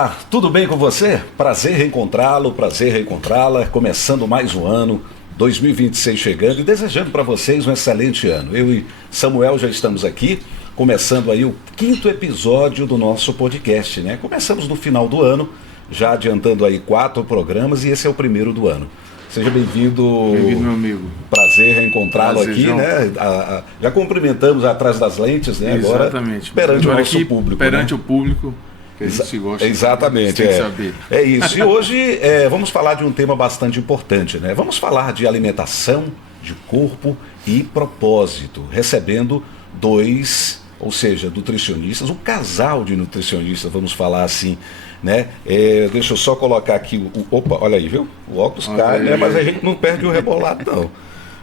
Olá, tudo bem com você? Prazer reencontrá-lo, prazer reencontrá-la, começando mais um ano, 2026 chegando e desejando para vocês um excelente ano. Eu e Samuel já estamos aqui, começando aí o 5º episódio do nosso podcast, né? Começamos no final do ano, já adiantando aí 4 programas e esse é o primeiro do ano. Seja bem-vindo. Bem-vindo, meu amigo. Prazer reencontrá-lo aqui, né? Já cumprimentamos atrás das lentes, né? Exatamente. Agora, perante agora o nosso aqui, público. Perante né? o público, que a gente se gosta. Exatamente. Tem que saber. É isso. E hoje vamos falar de um tema bastante importante, né? Vamos falar de alimentação, de corpo e propósito, recebendo 2, ou seja, nutricionistas, um casal de nutricionistas, vamos falar assim, né? Deixa eu só colocar aqui opa, olha aí, viu? O óculos cai, né? Mas a gente não perde o rebolado, não.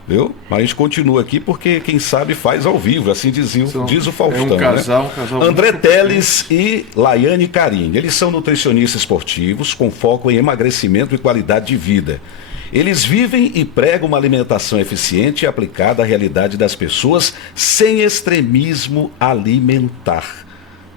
Viu? Mas a gente continua aqui porque quem sabe faz ao vivo, assim diz o Faustão. É um casal, né? um casal. André Teles e Laiane Carini. Eles são nutricionistas esportivos com foco em emagrecimento e qualidade de vida. Eles vivem e pregam uma alimentação eficiente e aplicada à realidade das pessoas sem extremismo alimentar.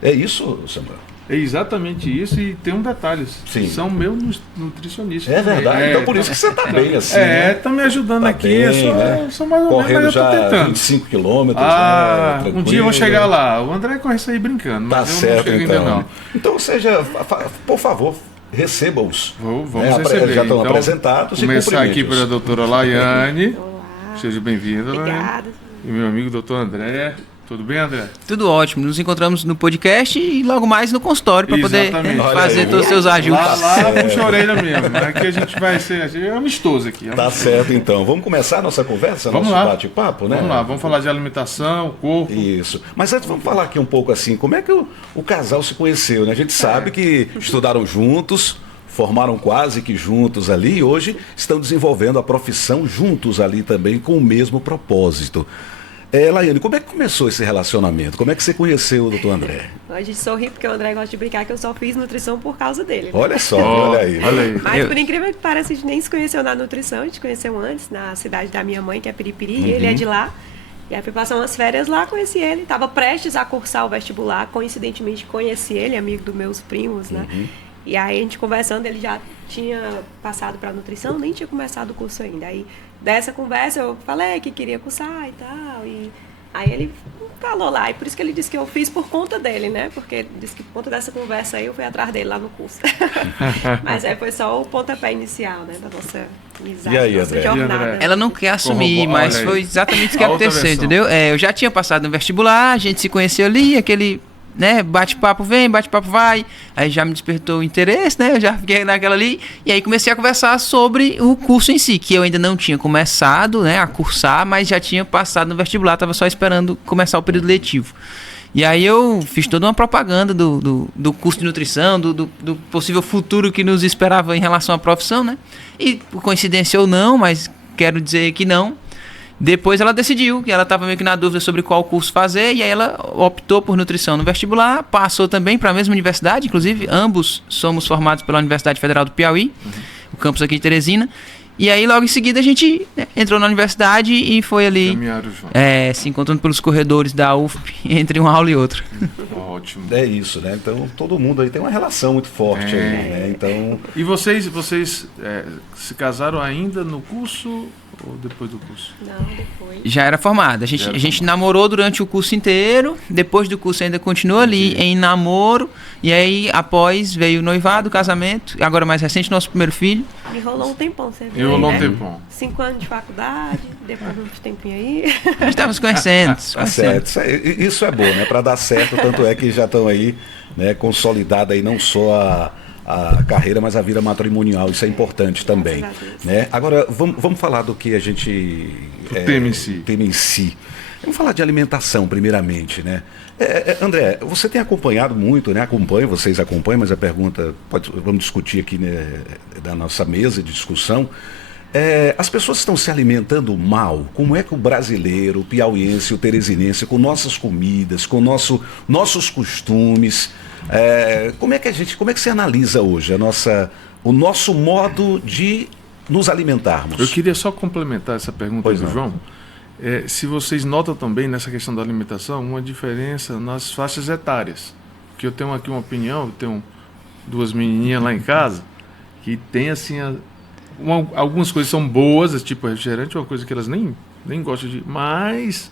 É isso, Samuel? É exatamente isso, e tem um detalhe. Sim. São meus nutricionistas. É verdade, então por isso que você está bem assim. Tá me ajudando tá aqui. Bem, eu sou mais ou menos, correndo mas eu tô já tentando. 25 quilômetros. né, um dia eu vou chegar lá. O André corre isso aí brincando, Tá mas eu certo, não chego então. ainda não. Então, seja, por favor, receba-os. Vamos receber. Já estão então, apresentados. Começar aqui pela doutora Laiane. Olá. Seja bem-vinda, Laiane. Obrigada. E meu amigo doutor André. Tudo bem, André? Tudo ótimo. Nos encontramos no podcast e logo mais no consultório para poder fazer todos os seus ajustes. Lá puxa a orelha mesmo. Aqui a gente vai ser amistoso aqui. Tá certo, então. Vamos começar a nossa conversa, Vamos nosso lá. bate-papo, né? Vamos lá, vamos falar de alimentação, corpo. Isso. Mas antes vamos falar aqui um pouco assim, como é que o casal se conheceu, né? A gente sabe que estudaram juntos, formaram quase que juntos ali e hoje estão desenvolvendo a profissão juntos ali também com o mesmo propósito. Laiane, como é que começou esse relacionamento? Como é que você conheceu o doutor André? A gente sorri porque o André gosta de brincar que eu só fiz nutrição por causa dele. Né? Olha só, olha aí. Mas por incrível que pareça, a gente nem se conheceu na nutrição, a gente conheceu antes, na cidade da minha mãe, que é Piripiri, e ele é de lá. E aí fui passar umas férias lá, conheci ele, estava prestes a cursar o vestibular, coincidentemente conheci ele, amigo dos meus primos, né? E aí a gente conversando, ele já tinha passado para nutrição, nem tinha começado o curso ainda. Aí dessa conversa eu falei que queria cursar e tal, e aí ele falou lá, e por isso que ele disse que eu fiz por conta dele, né? Porque ele disse que por conta dessa conversa aí eu fui atrás dele lá no curso. Mas aí foi só o pontapé inicial, né? Da nossa amizade, E aí, nossa André? jornada. Ela não quer assumir, mas olha aí. foi exatamente isso que A outra aconteceu, versão. entendeu? Eu já tinha passado no vestibular, a gente se conheceu ali, aquele, né, bate-papo vem, bate-papo vai, aí já me despertou o interesse, né, eu já fiquei naquela ali, e aí comecei a conversar sobre o curso em si, que eu ainda não tinha começado, né, a cursar, mas já tinha passado no vestibular, estava só esperando começar o período letivo. E aí eu fiz toda uma propaganda do curso de nutrição, do possível futuro que nos esperava em relação à profissão, né, e por coincidência ou não, mas quero dizer que não, depois ela decidiu, que ela estava meio que na dúvida sobre qual curso fazer, e aí ela optou por nutrição no vestibular, passou também para a mesma universidade, inclusive ambos somos formados pela Universidade Federal do Piauí, o campus aqui de Teresina, e aí logo em seguida a gente entrou na universidade e foi ali se encontrando pelos corredores da UFP entre uma aula e outra. Ótimo. É isso, né? Então todo mundo aí tem uma relação muito forte aí, né? Então... E vocês se casaram ainda no curso ou depois do curso? Não, depois. Já era formada. A gente namorou durante o curso inteiro, depois do curso ainda continuou ali em namoro, e aí após veio o noivado, o casamento, e agora mais recente, nosso primeiro filho. Me rolou um tempão, você viu? Rolou um né? tempão. 5 anos de faculdade, depois de um tempinho aí. A gente estava se conhecendo. Tá certo. Isso é bom, né? Para dar certo, tanto é que já estão aí, né, consolidada aí não só a carreira, mas a vida matrimonial. Isso é importante também, né? Agora, vamos falar do que a gente... tema em si. Vamos falar de alimentação, primeiramente, né? André, você tem acompanhado muito, né? Vocês acompanham, mas a pergunta, vamos discutir aqui, né, da nossa mesa de discussão. As pessoas estão se alimentando mal. Como é que o brasileiro, o piauiense, o teresinense, com nossas comidas, com nossos costumes, como é que você analisa hoje o nosso modo de nos alimentarmos? Eu queria só complementar essa pergunta do João. Se vocês notam também nessa questão da alimentação uma diferença nas faixas etárias. Porque eu tenho aqui uma opinião, eu tenho 2 menininhas lá em casa que tem assim algumas coisas são boas, tipo refrigerante, uma coisa que elas nem gostam de, mas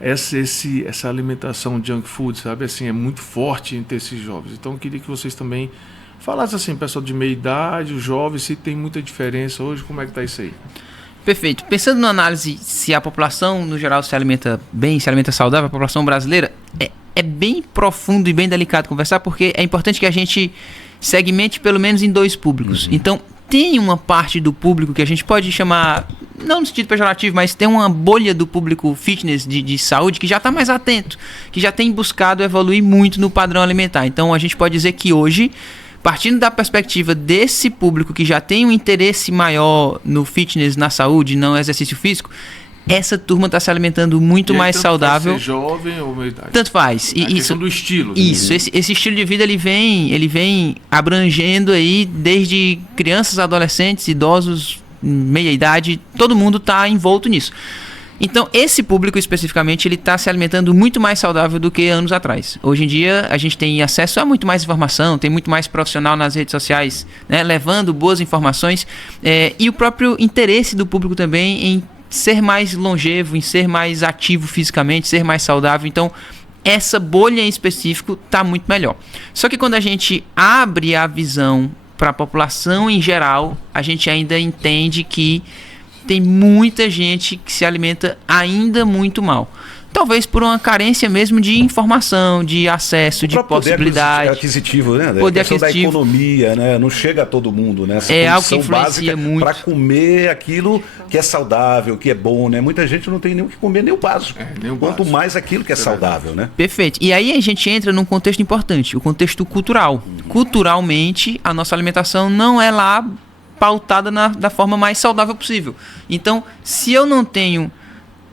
essa alimentação junk food, sabe, assim, é muito forte entre esses jovens. Então eu queria que vocês também falassem assim, pessoal de meia idade, os jovens, se tem muita diferença hoje, como é que tá isso aí? Perfeito. Pensando na análise se a população, no geral, se alimenta bem, se alimenta saudável, a população brasileira, é bem profundo e bem delicado conversar, porque é importante que a gente segmente pelo menos em 2 públicos. Então, tem uma parte do público que a gente pode chamar, não no sentido pejorativo, mas tem uma bolha do público fitness de saúde que já está mais atento, que já tem buscado evoluir muito no padrão alimentar. Então, a gente pode dizer que hoje, partindo da perspectiva desse público que já tem um interesse maior no fitness, na saúde, no exercício físico, essa turma está se alimentando muito mais saudável. Faz ser jovem ou meia idade? Tanto faz. A questão do estilo. Isso, esse estilo de vida ele vem abrangendo aí desde crianças, adolescentes, idosos, meia idade, todo mundo está envolto nisso. Então, esse público especificamente, ele está se alimentando muito mais saudável do que anos atrás. Hoje em dia, a gente tem acesso a muito mais informação, tem muito mais profissional nas redes sociais, né, levando boas informações, e o próprio interesse do público também em ser mais longevo, em ser mais ativo fisicamente, ser mais saudável. Então, essa bolha em específico está muito melhor. Só que quando a gente abre a visão para a população em geral, a gente ainda entende que tem muita gente que se alimenta ainda muito mal. Talvez por uma carência mesmo de informação, de acesso, de possibilidade. Poder aquisitivo, né? Poder aquisitivo. Da economia, né? Não chega a todo mundo, né? Essa algo que influencia muito. Para comer aquilo que é saudável, que é bom, né? Muita gente não tem nem o que comer, nem o básico. Quanto mais aquilo que é saudável, né? Perfeito. E aí a gente entra num contexto importante, o contexto cultural. Culturalmente, a nossa alimentação não é lá pautada da forma mais saudável possível. Então, se eu não tenho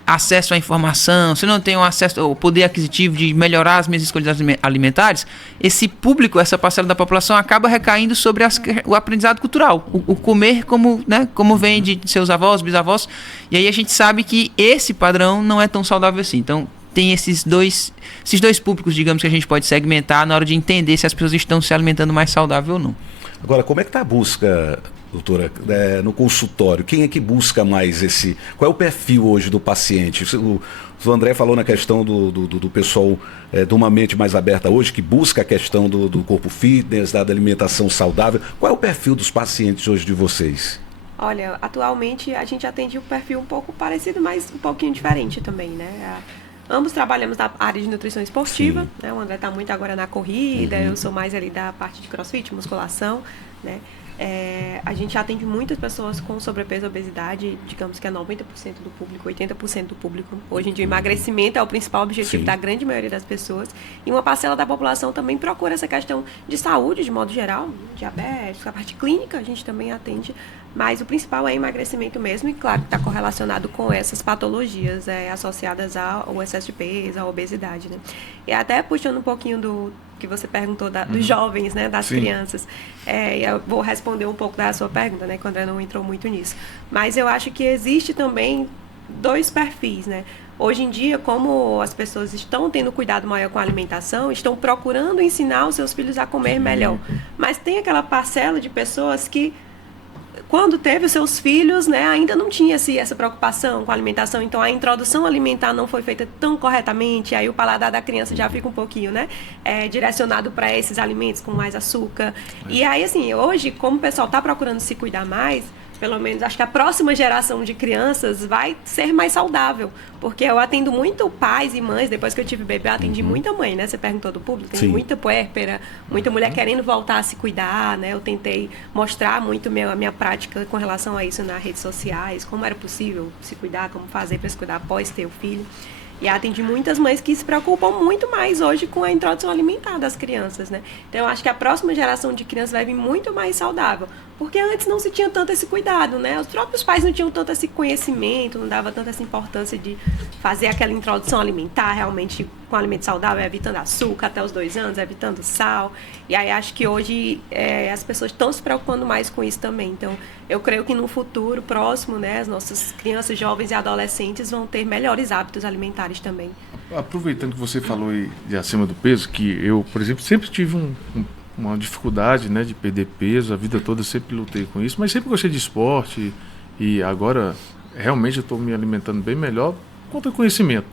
acesso à informação, se eu não tenho acesso ao poder aquisitivo de melhorar as minhas escolhas alimentares, esse público, essa parcela da população acaba recaindo sobre o aprendizado cultural, o comer como vem de seus avós, bisavós, e aí a gente sabe que esse padrão não é tão saudável assim. Então, tem esses dois públicos, digamos, que a gente pode segmentar na hora de entender se as pessoas estão se alimentando mais saudável ou não. Agora, como é que está a busca, doutora, no consultório? Quem é que busca mais esse... Qual é o perfil hoje do paciente? O André falou na questão do pessoal de uma mente mais aberta hoje, que busca a questão do corpo fitness, da alimentação saudável. Qual é o perfil dos pacientes hoje de vocês? Olha, atualmente a gente atende um perfil um pouco parecido, mas um pouquinho diferente também, né? Ambos trabalhamos na área de nutrição esportiva, né? O André está muito agora na corrida, eu sou mais ali da parte de crossfit, musculação, né? A gente atende muitas pessoas com sobrepeso e obesidade, digamos que é 90% do público, 80% do público. Hoje em dia o emagrecimento é o principal objetivo da grande maioria das pessoas, e uma parcela da população também procura essa questão de saúde, de modo geral, diabetes, a parte clínica a gente também atende, mas o principal é emagrecimento mesmo, e claro que está correlacionado com essas patologias associadas ao excesso de peso, à obesidade, né? E até puxando um pouquinho do que você perguntou dos jovens, né, das crianças, eu vou responder um pouco da sua pergunta, né, que o André não entrou muito nisso, mas eu acho que existe também 2 perfis, né? Hoje em dia, como as pessoas estão tendo cuidado maior com a alimentação, estão procurando ensinar os seus filhos a comer melhor, mas tem aquela parcela de pessoas que, quando teve os seus filhos, né, ainda não tinha essa preocupação com a alimentação, então a introdução alimentar não foi feita tão corretamente, aí o paladar da criança já fica um pouquinho, né, direcionado para esses alimentos com mais açúcar. E aí, assim, hoje, como o pessoal está procurando se cuidar mais, pelo menos acho que a próxima geração de crianças vai ser mais saudável, porque eu atendo muito pais e mães. Depois que eu tive bebê, eu atendi muita mãe, né? Você perguntou do público, tem muita puérpera, muita mulher querendo voltar a se cuidar, né? Eu tentei mostrar muito a minha prática com relação a isso nas redes sociais, como era possível se cuidar, como fazer para se cuidar após ter o filho. E atendi muitas mães que se preocupam muito mais hoje com a introdução alimentar das crianças, né? Então, eu acho que a próxima geração de crianças vai vir muito mais saudável, porque antes não se tinha tanto esse cuidado, né? Os próprios pais não tinham tanto esse conhecimento, não dava tanta essa importância de fazer aquela introdução alimentar realmente com alimento saudável, evitando açúcar até os 2 anos, evitando sal. E aí acho que hoje as pessoas estão se preocupando mais com isso também. Então, eu creio que no futuro próximo, né, as nossas crianças, jovens e adolescentes vão ter melhores hábitos alimentares também. Aproveitando que você falou aí de acima do peso, que eu, por exemplo, sempre tive uma dificuldade, né, de perder peso, a vida toda eu sempre lutei com isso, mas sempre gostei de esporte e agora realmente eu estou me alimentando bem melhor quanto ao conhecimento.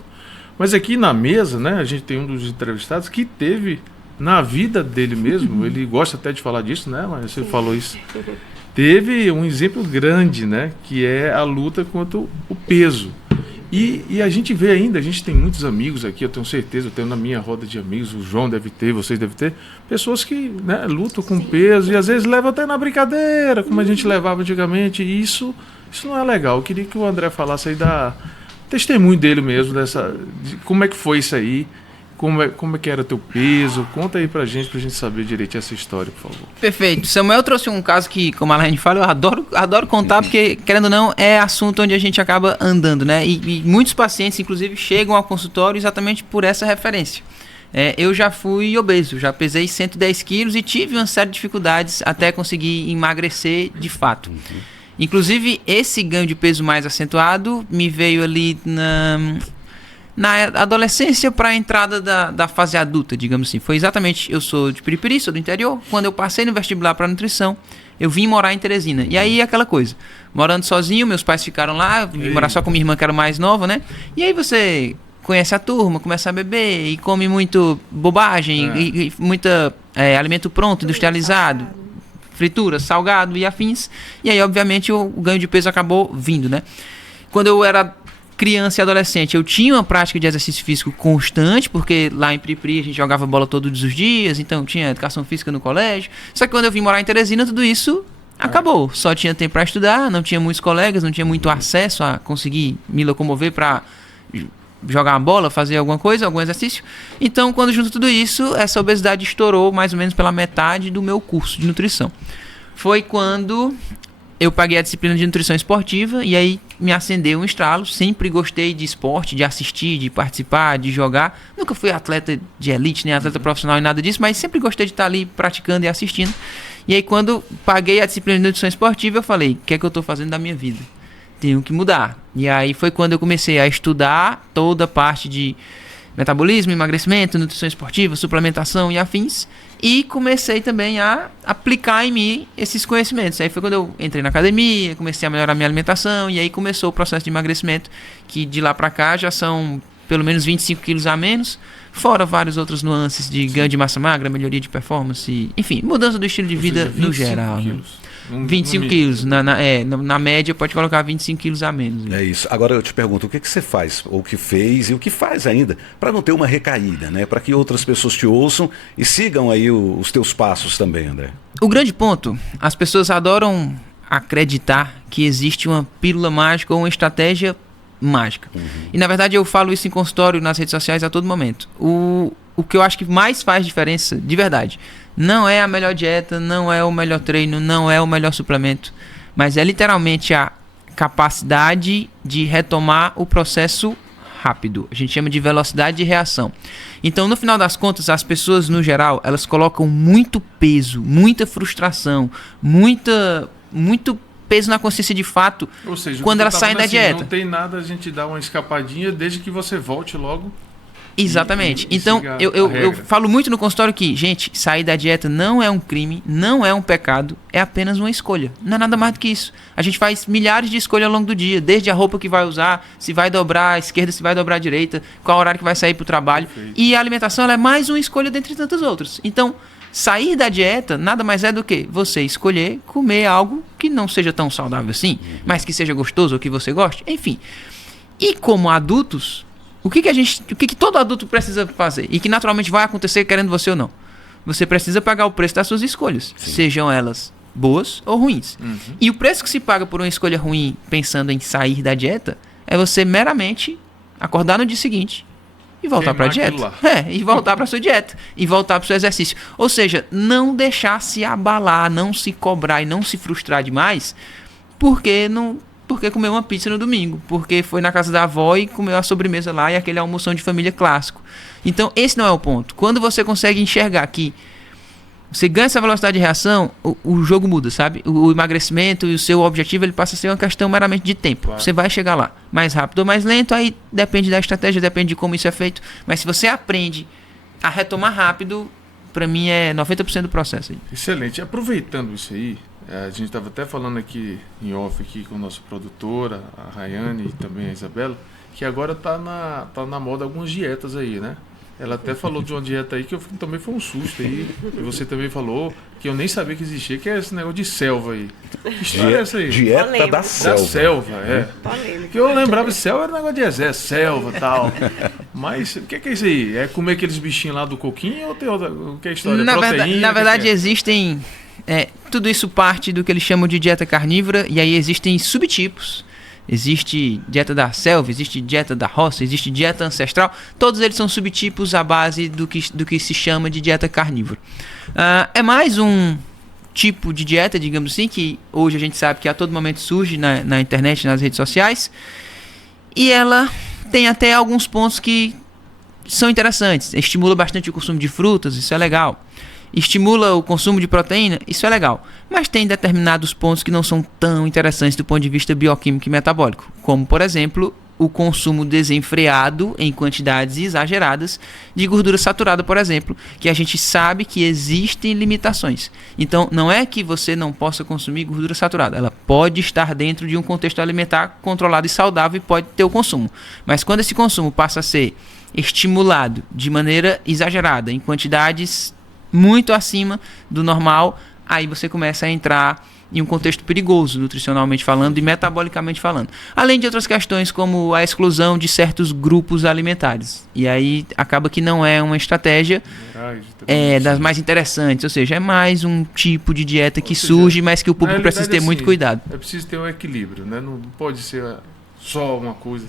Mas aqui na mesa, né, a gente tem um dos entrevistados que teve na vida dele mesmo, ele gosta até de falar disso, né, mas você falou isso, teve um exemplo grande, né, que é a luta contra o peso. E a gente vê ainda, a gente tem muitos amigos aqui, eu tenho certeza, eu tenho na minha roda de amigos, o João deve ter, vocês devem ter, pessoas que, né, lutam com peso e às vezes levam até na brincadeira, como a gente levava antigamente, e isso não é legal. Eu queria que o André falasse aí da testemunho dele mesmo, de como é que foi isso aí, como é que era teu peso, conta aí pra gente saber direito essa história, por favor. Perfeito. Samuel trouxe um caso que, como a Laine fala, eu adoro contar, porque, querendo ou não, é assunto onde a gente acaba andando, né? E muitos pacientes, inclusive, chegam ao consultório exatamente por essa referência. Eu já fui obeso, já pesei 110 quilos e tive uma série de dificuldades até conseguir emagrecer de fato. Inclusive, esse ganho de peso mais acentuado me veio ali na adolescência para a entrada da fase adulta, digamos assim. Foi exatamente, eu sou de Piripiri, sou do interior, quando eu passei no vestibular para nutrição, eu vim morar em Teresina. E aí aquela coisa, morando sozinho, meus pais ficaram lá, vim morar só com minha irmã que era mais nova, né? E aí você conhece a turma, começa a beber e come muito bobagem, e muita alimento pronto, industrializado, fritura, salgado e afins. E aí, obviamente, o ganho de peso acabou vindo, né? Quando eu era criança e adolescente, eu tinha uma prática de exercício físico constante, porque lá em Piripiri a gente jogava bola todos os dias, então tinha educação física no colégio. Só que quando eu vim morar em Teresina, tudo isso acabou. Só tinha tempo para estudar, não tinha muitos colegas, não tinha muito acesso a conseguir me locomover para jogar uma bola, fazer alguma coisa, algum exercício. Então, quando junto tudo isso, essa obesidade estourou mais ou menos pela metade do meu curso de nutrição. Foi quando eu paguei a disciplina de nutrição esportiva e aí me acendeu um estralo. Sempre gostei de esporte, de assistir, de participar, de jogar. Nunca fui atleta de elite, nem atleta profissional e nada disso, mas sempre gostei de estar ali praticando e assistindo. E aí quando paguei a disciplina de nutrição esportiva, eu falei, o que é que eu estou fazendo da minha vida? Tenho que mudar. E aí foi quando eu comecei a estudar toda a parte de metabolismo, emagrecimento, nutrição esportiva, suplementação e afins. E comecei também a aplicar em mim esses conhecimentos. Aí foi quando eu entrei na academia, comecei a melhorar minha alimentação. E aí começou o processo de emagrecimento, que de lá pra cá já são pelo menos 25 quilos a menos. Fora várias outras nuances de ganho de massa magra, melhoria de performance. Enfim, mudança do estilo de vida no geral. Quilos. 25 quilos. Na média pode colocar 25 quilos a menos. É isso. Agora eu te pergunto, o que você faz, ou o que fez e o que faz ainda, para não ter uma recaída, né? Para que outras pessoas te ouçam e sigam aí os teus passos também, André. O grande ponto, as pessoas adoram acreditar que existe uma pílula mágica ou uma estratégia mágica. E na verdade eu falo isso em consultório, nas redes sociais a todo momento. O que eu acho que mais faz diferença, de verdade, não é a melhor dieta, não é o melhor treino, não é o melhor suplemento, mas é literalmente a capacidade de retomar o processo rápido. A gente chama de velocidade de reação. Então, no final das contas, as pessoas, no geral, elas colocam muito peso, muita frustração, muito peso na consciência de fato. Ou seja, quando elas saem da dieta. Não tem nada, a gente dá uma escapadinha desde que você volte logo. Exatamente. Então, eu falo muito no consultório que, gente, sair da dieta não é um crime, não é um pecado, é apenas uma escolha. Não é nada mais do que isso. A gente faz milhares de escolhas ao longo do dia, desde a roupa que vai usar, se vai dobrar à esquerda, se vai dobrar à direita, qual horário que vai sair para o trabalho. Perfeito. E a alimentação ela é mais uma escolha dentre tantas outras. Então, sair da dieta nada mais é do que você escolher comer algo que não seja tão saudável assim, mas que seja gostoso ou que você goste, enfim. E como adultos, o que todo adulto precisa fazer? E que naturalmente vai acontecer querendo você ou não. Você precisa pagar o preço das suas escolhas, sejam elas boas ou ruins. E o preço que se paga por uma escolha ruim, pensando em sair da dieta, é você meramente acordar no dia seguinte e voltar para a dieta. E voltar para sua dieta. E voltar para o seu exercício. Ou seja, não deixar se abalar, não se cobrar e não se frustrar demais, porque comeu uma pizza no domingo, porque foi na casa da avó e comeu a sobremesa lá e aquele almoção de família clássico. Então, esse não é o ponto. Quando você consegue enxergar que você ganha essa velocidade de reação, o jogo muda, sabe? O emagrecimento e o seu objetivo ele passa a ser uma questão meramente de tempo. Claro. Você vai chegar lá mais rápido ou mais lento, aí depende da estratégia, depende de como isso é feito. Mas se você aprende a retomar rápido, para mim, é 90% do processo aí. Excelente. Aproveitando isso aí, a gente estava até falando aqui em off aqui com a nossa produtora, a Rayane e também a Isabela, que agora tá na moda algumas dietas aí, né? Ela até falou de uma dieta aí que também foi um susto aí. E você também falou que eu nem sabia que existia, que é esse negócio de selva aí. Que história é essa aí? Dieta Polêmico. da Da selva. selva, é. Polêmico. Que eu lembrava de selva, era negócio de exército, selva e tal. Mas o que é isso aí? É comer aqueles bichinhos lá do coquinho ou tem outra? O que é a história? Na verdade, é? existem... tudo isso parte do que eles chamam de dieta carnívora, e aí existem subtipos. Existe dieta da selva, existe dieta da roça, existe dieta ancestral. Todos eles são subtipos à base do que se chama de dieta carnívora. É mais um tipo de dieta, digamos assim, que hoje a gente sabe que a todo momento surge na internet, nas redes sociais. E ela tem até alguns pontos que são interessantes. Estimula bastante o consumo de frutas, isso é legal. Estimula o consumo de proteína, isso é legal. Mas tem determinados pontos que não são tão interessantes do ponto de vista bioquímico e metabólico. Como, por exemplo, o consumo desenfreado em quantidades exageradas de gordura saturada, por exemplo. Que a gente sabe que existem limitações. Então, não é que você não possa consumir gordura saturada. Ela pode estar dentro de um contexto alimentar controlado e saudável e pode ter o consumo. Mas quando esse consumo passa a ser estimulado de maneira exagerada, em quantidades muito acima do normal, aí você começa a entrar em um contexto perigoso, nutricionalmente falando e metabolicamente falando. Além de outras questões como a exclusão de certos grupos alimentares. E aí acaba que não é uma estratégia das mais interessantes, ou seja, é mais um tipo de dieta que surge, mas que o público precisa ter muito cuidado. É preciso ter um equilíbrio, né? Não pode ser só uma coisa.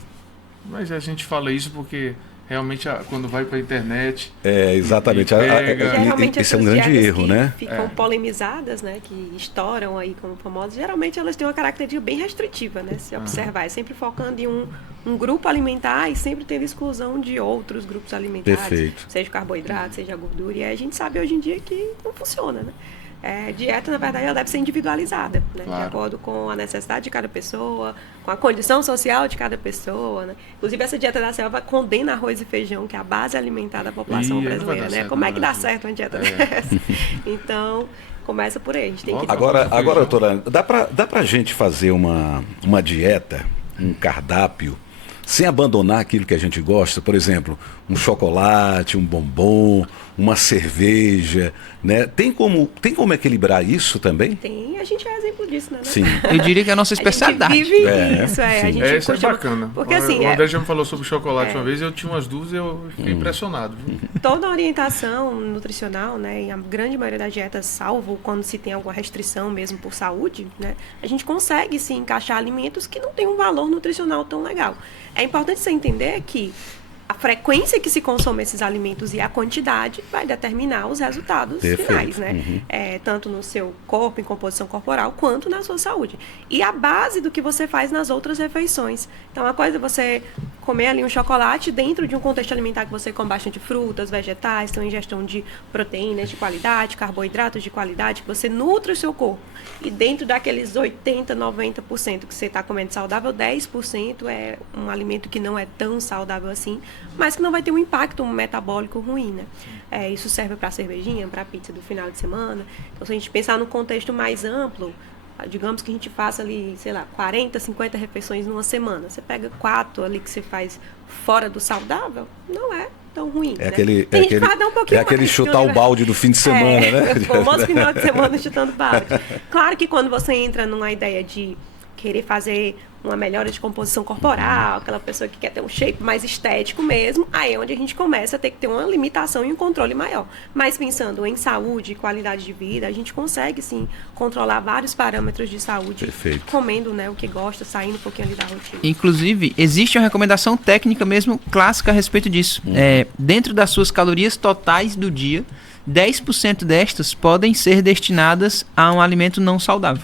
Mas a gente fala isso porque realmente quando vai para a internet... Exatamente. Geralmente Esse é um grande erro, que né? ficam polemizadas, né? Que estouram aí como famosas. Geralmente elas têm uma característica bem restritiva, né? Se observar, é sempre focando em um grupo alimentar e sempre tendo exclusão de outros grupos alimentares. Perfeito. Seja carboidrato, seja gordura. E aí a gente sabe hoje em dia que não funciona, né? Dieta, na verdade, ela deve ser individualizada, né? Claro. De acordo com a necessidade de cada pessoa, com a condição social de cada pessoa, né? Inclusive, essa dieta da selva condena arroz e feijão, que é a base alimentar da população brasileira, né? Como é que dá certo uma dieta dessa? Então, começa por aí. A gente tem que... Agora, doutora, dá pra gente fazer uma dieta, um cardápio, sem abandonar aquilo que a gente gosta? Por exemplo, um chocolate, um bombom, uma cerveja, né? Tem como equilibrar isso também? Tem, a gente é exemplo disso, né? Sim, eu diria que é a nossa especialidade. A gente vive isso, a gente isso é bacana. Porque assim, o André já me falou sobre chocolate uma vez, eu tinha umas dúvidas e eu fiquei impressionado. Viu? Toda a orientação nutricional, né, e a grande maioria das dietas, salvo quando se tem alguma restrição mesmo por saúde, né, a gente consegue sim encaixar alimentos que não têm um valor nutricional tão legal. É importante você entender que a frequência que se consome esses alimentos e a quantidade vai determinar os resultados finais, né? Tanto no seu corpo, em composição corporal, quanto na sua saúde. E a base do que você faz nas outras refeições. Então, uma coisa é você comer ali um chocolate dentro de um contexto alimentar que você come bastante frutas, vegetais, tem uma ingestão de proteínas de qualidade, carboidratos de qualidade, que você nutre o seu corpo. E dentro daqueles 80%, 90% que você está comendo saudável, 10% é um alimento que não é tão saudável assim, mas que não vai ter um impacto metabólico ruim, né? Isso serve para cervejinha, para pizza do final de semana. Então, se a gente pensar no contexto mais amplo, digamos que a gente faça ali, sei lá, 40, 50 refeições numa semana. Você pega 4 ali que você faz fora do saudável, não é tão ruim. É né? aquele, Tem gente que vai dar um pouquinho aquele mais, chutar o balde do fim de semana, né? O famoso final de semana chutando balde. Claro que quando você entra numa ideia de querer fazer uma melhora de composição corporal, aquela pessoa que quer ter um shape mais estético mesmo, aí é onde a gente começa a ter que ter uma limitação e um controle maior. Mas pensando em saúde e qualidade de vida, a gente consegue sim controlar vários parâmetros de saúde. Perfeito. Comendo, né, o que gosta, saindo um pouquinho ali da rotina. Inclusive, existe uma recomendação técnica mesmo clássica a respeito disso. Dentro das suas calorias totais do dia, 10% destas podem ser destinadas a um alimento não saudável.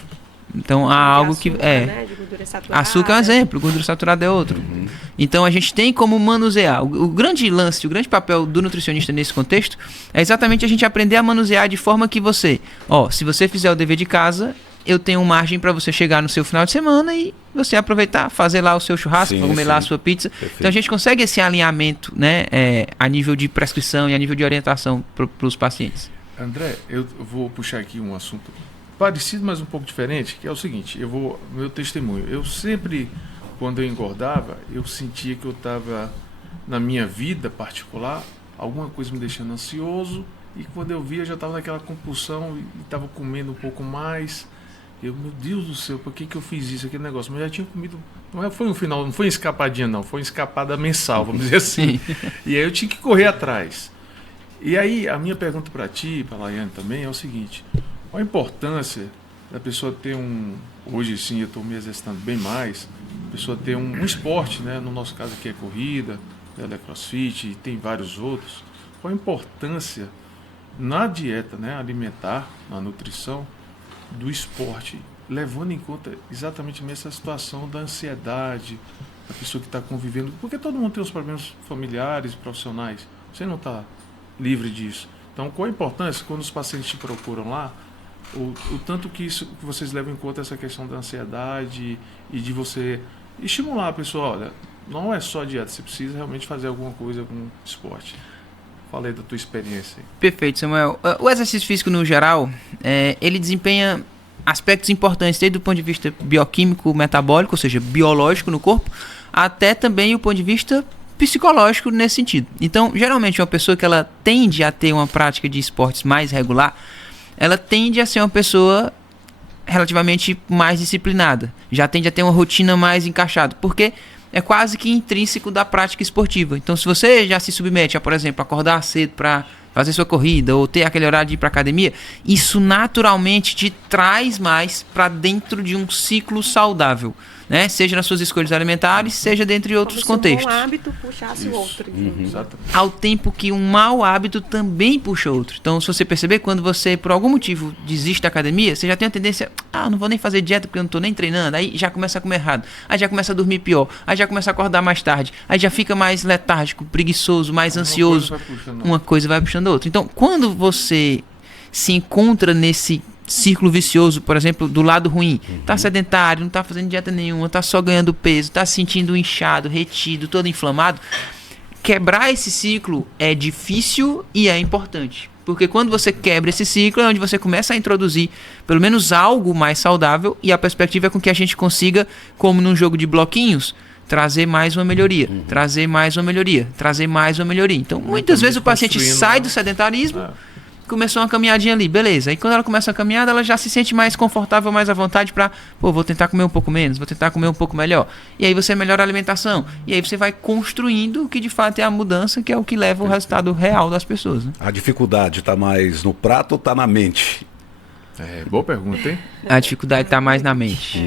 Então, há algo açúcar, que... né, de gordura saturada. Açúcar é um exemplo, gordura saturada é outro. Então, a gente tem como manusear. O grande lance, o grande papel do nutricionista nesse contexto é exatamente a gente aprender a manusear de forma que você... se você fizer o dever de casa, eu tenho margem para você chegar no seu final de semana e você aproveitar, fazer lá o seu churrasco, comer lá a sua pizza. Perfeito. Então a gente consegue esse alinhamento, né, a nível de prescrição e a nível de orientação para os pacientes. André, eu vou puxar aqui um assunto parecido, mas um pouco diferente, que é o seguinte, meu testemunho, eu sempre, quando eu engordava, eu sentia que eu estava, na minha vida particular, alguma coisa me deixando ansioso, e quando eu via, eu já estava naquela compulsão e estava comendo um pouco mais. Eu, meu Deus do céu, por que eu fiz isso, aquele negócio? Mas já tinha comido, não foi um final, não foi uma escapadinha não, foi uma escapada mensal, vamos dizer assim. E aí eu tinha que correr atrás. E aí a minha pergunta para ti, para a Laiane também, é o seguinte, qual a importância da pessoa ter hoje sim eu estou me exercitando bem mais, a pessoa ter um esporte, né? No nosso caso aqui é corrida, é crossfit e tem vários outros, qual a importância na dieta, né, alimentar, na nutrição, do esporte, levando em conta exatamente essa situação da ansiedade, da pessoa que está convivendo, porque todo mundo tem os problemas familiares, profissionais, você não está livre disso. Então, qual a importância quando os pacientes te procuram lá, o tanto que vocês levam em conta essa questão da ansiedade e de você estimular a pessoa, olha, não é só dieta, você precisa realmente fazer alguma coisa com esporte. Falei da tua experiência aí. Perfeito, Samuel. O exercício físico, no geral, ele desempenha aspectos importantes, desde o ponto de vista bioquímico, metabólico, ou seja, biológico no corpo, até também o ponto de vista psicológico nesse sentido. Então, geralmente, uma pessoa que ela tende a ter uma prática de esportes mais regular, ela tende a ser uma pessoa relativamente mais disciplinada, já tende a ter uma rotina mais encaixada, porque é quase que intrínseco da prática esportiva. Então, se você já se submete a, por exemplo, acordar cedo para fazer sua corrida ou ter aquele horário de ir para academia, isso naturalmente te traz mais para dentro de um ciclo saudável, né? Seja nas suas escolhas alimentares, seja dentre outros contextos. Como se um bom hábito puxasse o outro. Ao tempo que um mau hábito também puxa outro. Então, se você perceber, quando você, por algum motivo, desiste da academia, você já tem a tendência, não vou nem fazer dieta porque eu não estou nem treinando, aí já começa a comer errado, aí já começa a dormir pior, aí já começa a acordar mais tarde, aí já fica mais letárgico, preguiçoso, mais ansioso. Uma coisa vai puxando a outra. Então, quando você se encontra nesse círculo vicioso, por exemplo, do lado ruim, tá sedentário, não tá fazendo dieta nenhuma, tá só ganhando peso, tá se sentindo inchado, retido, todo inflamado, quebrar esse ciclo é difícil e é importante, porque quando você quebra esse ciclo é onde você começa a introduzir pelo menos algo mais saudável, e a perspectiva é com que a gente consiga, como num jogo de bloquinhos, trazer mais uma melhoria, trazer mais uma melhoria, trazer mais uma melhoria. Então, muitas vezes o paciente sai do sedentarismo, começou uma caminhadinha ali, beleza. E quando ela começa a caminhada, ela já se sente mais confortável, mais à vontade para, vou tentar comer um pouco menos, vou tentar comer um pouco melhor. E aí você melhora a alimentação. E aí você vai construindo o que de fato é a mudança, que é o que leva o resultado real das pessoas, né? A dificuldade está mais no prato ou está na mente? Boa pergunta, hein? A dificuldade está mais na mente.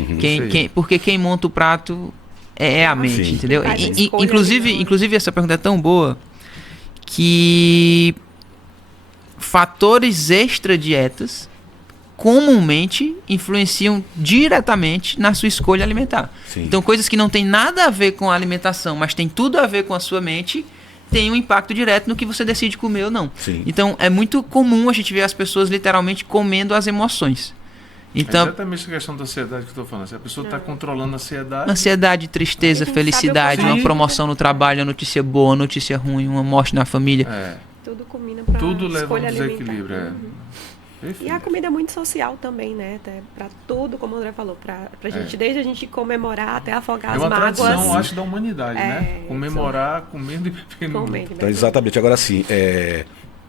Porque quem monta o prato é a mente, Sim. entendeu? Inclusive, essa pergunta é tão boa que fatores extra-dietas comumente influenciam diretamente na sua escolha alimentar. Sim. Então, coisas que não tem nada a ver com a alimentação, mas tem tudo a ver com a sua mente, tem um impacto direto no que você decide comer ou não. Sim. Então, é muito comum a gente ver as pessoas literalmente comendo as emoções. Então, é exatamente a questão da ansiedade que eu estou falando. Se a pessoa está controlando a ansiedade... Ansiedade, tristeza, felicidade, uma promoção no trabalho, uma notícia boa, uma notícia ruim, uma morte na família. Tudo combina para tudo leva a um escolha desequilíbrio. E a comida é muito social também, né? Até para tudo, como o André falou, pra gente, desde a gente comemorar até afogar as mágoas. É uma tradição, acho, da humanidade, né? Comemorar comendo e bebendo. Então, exatamente. Agora, assim,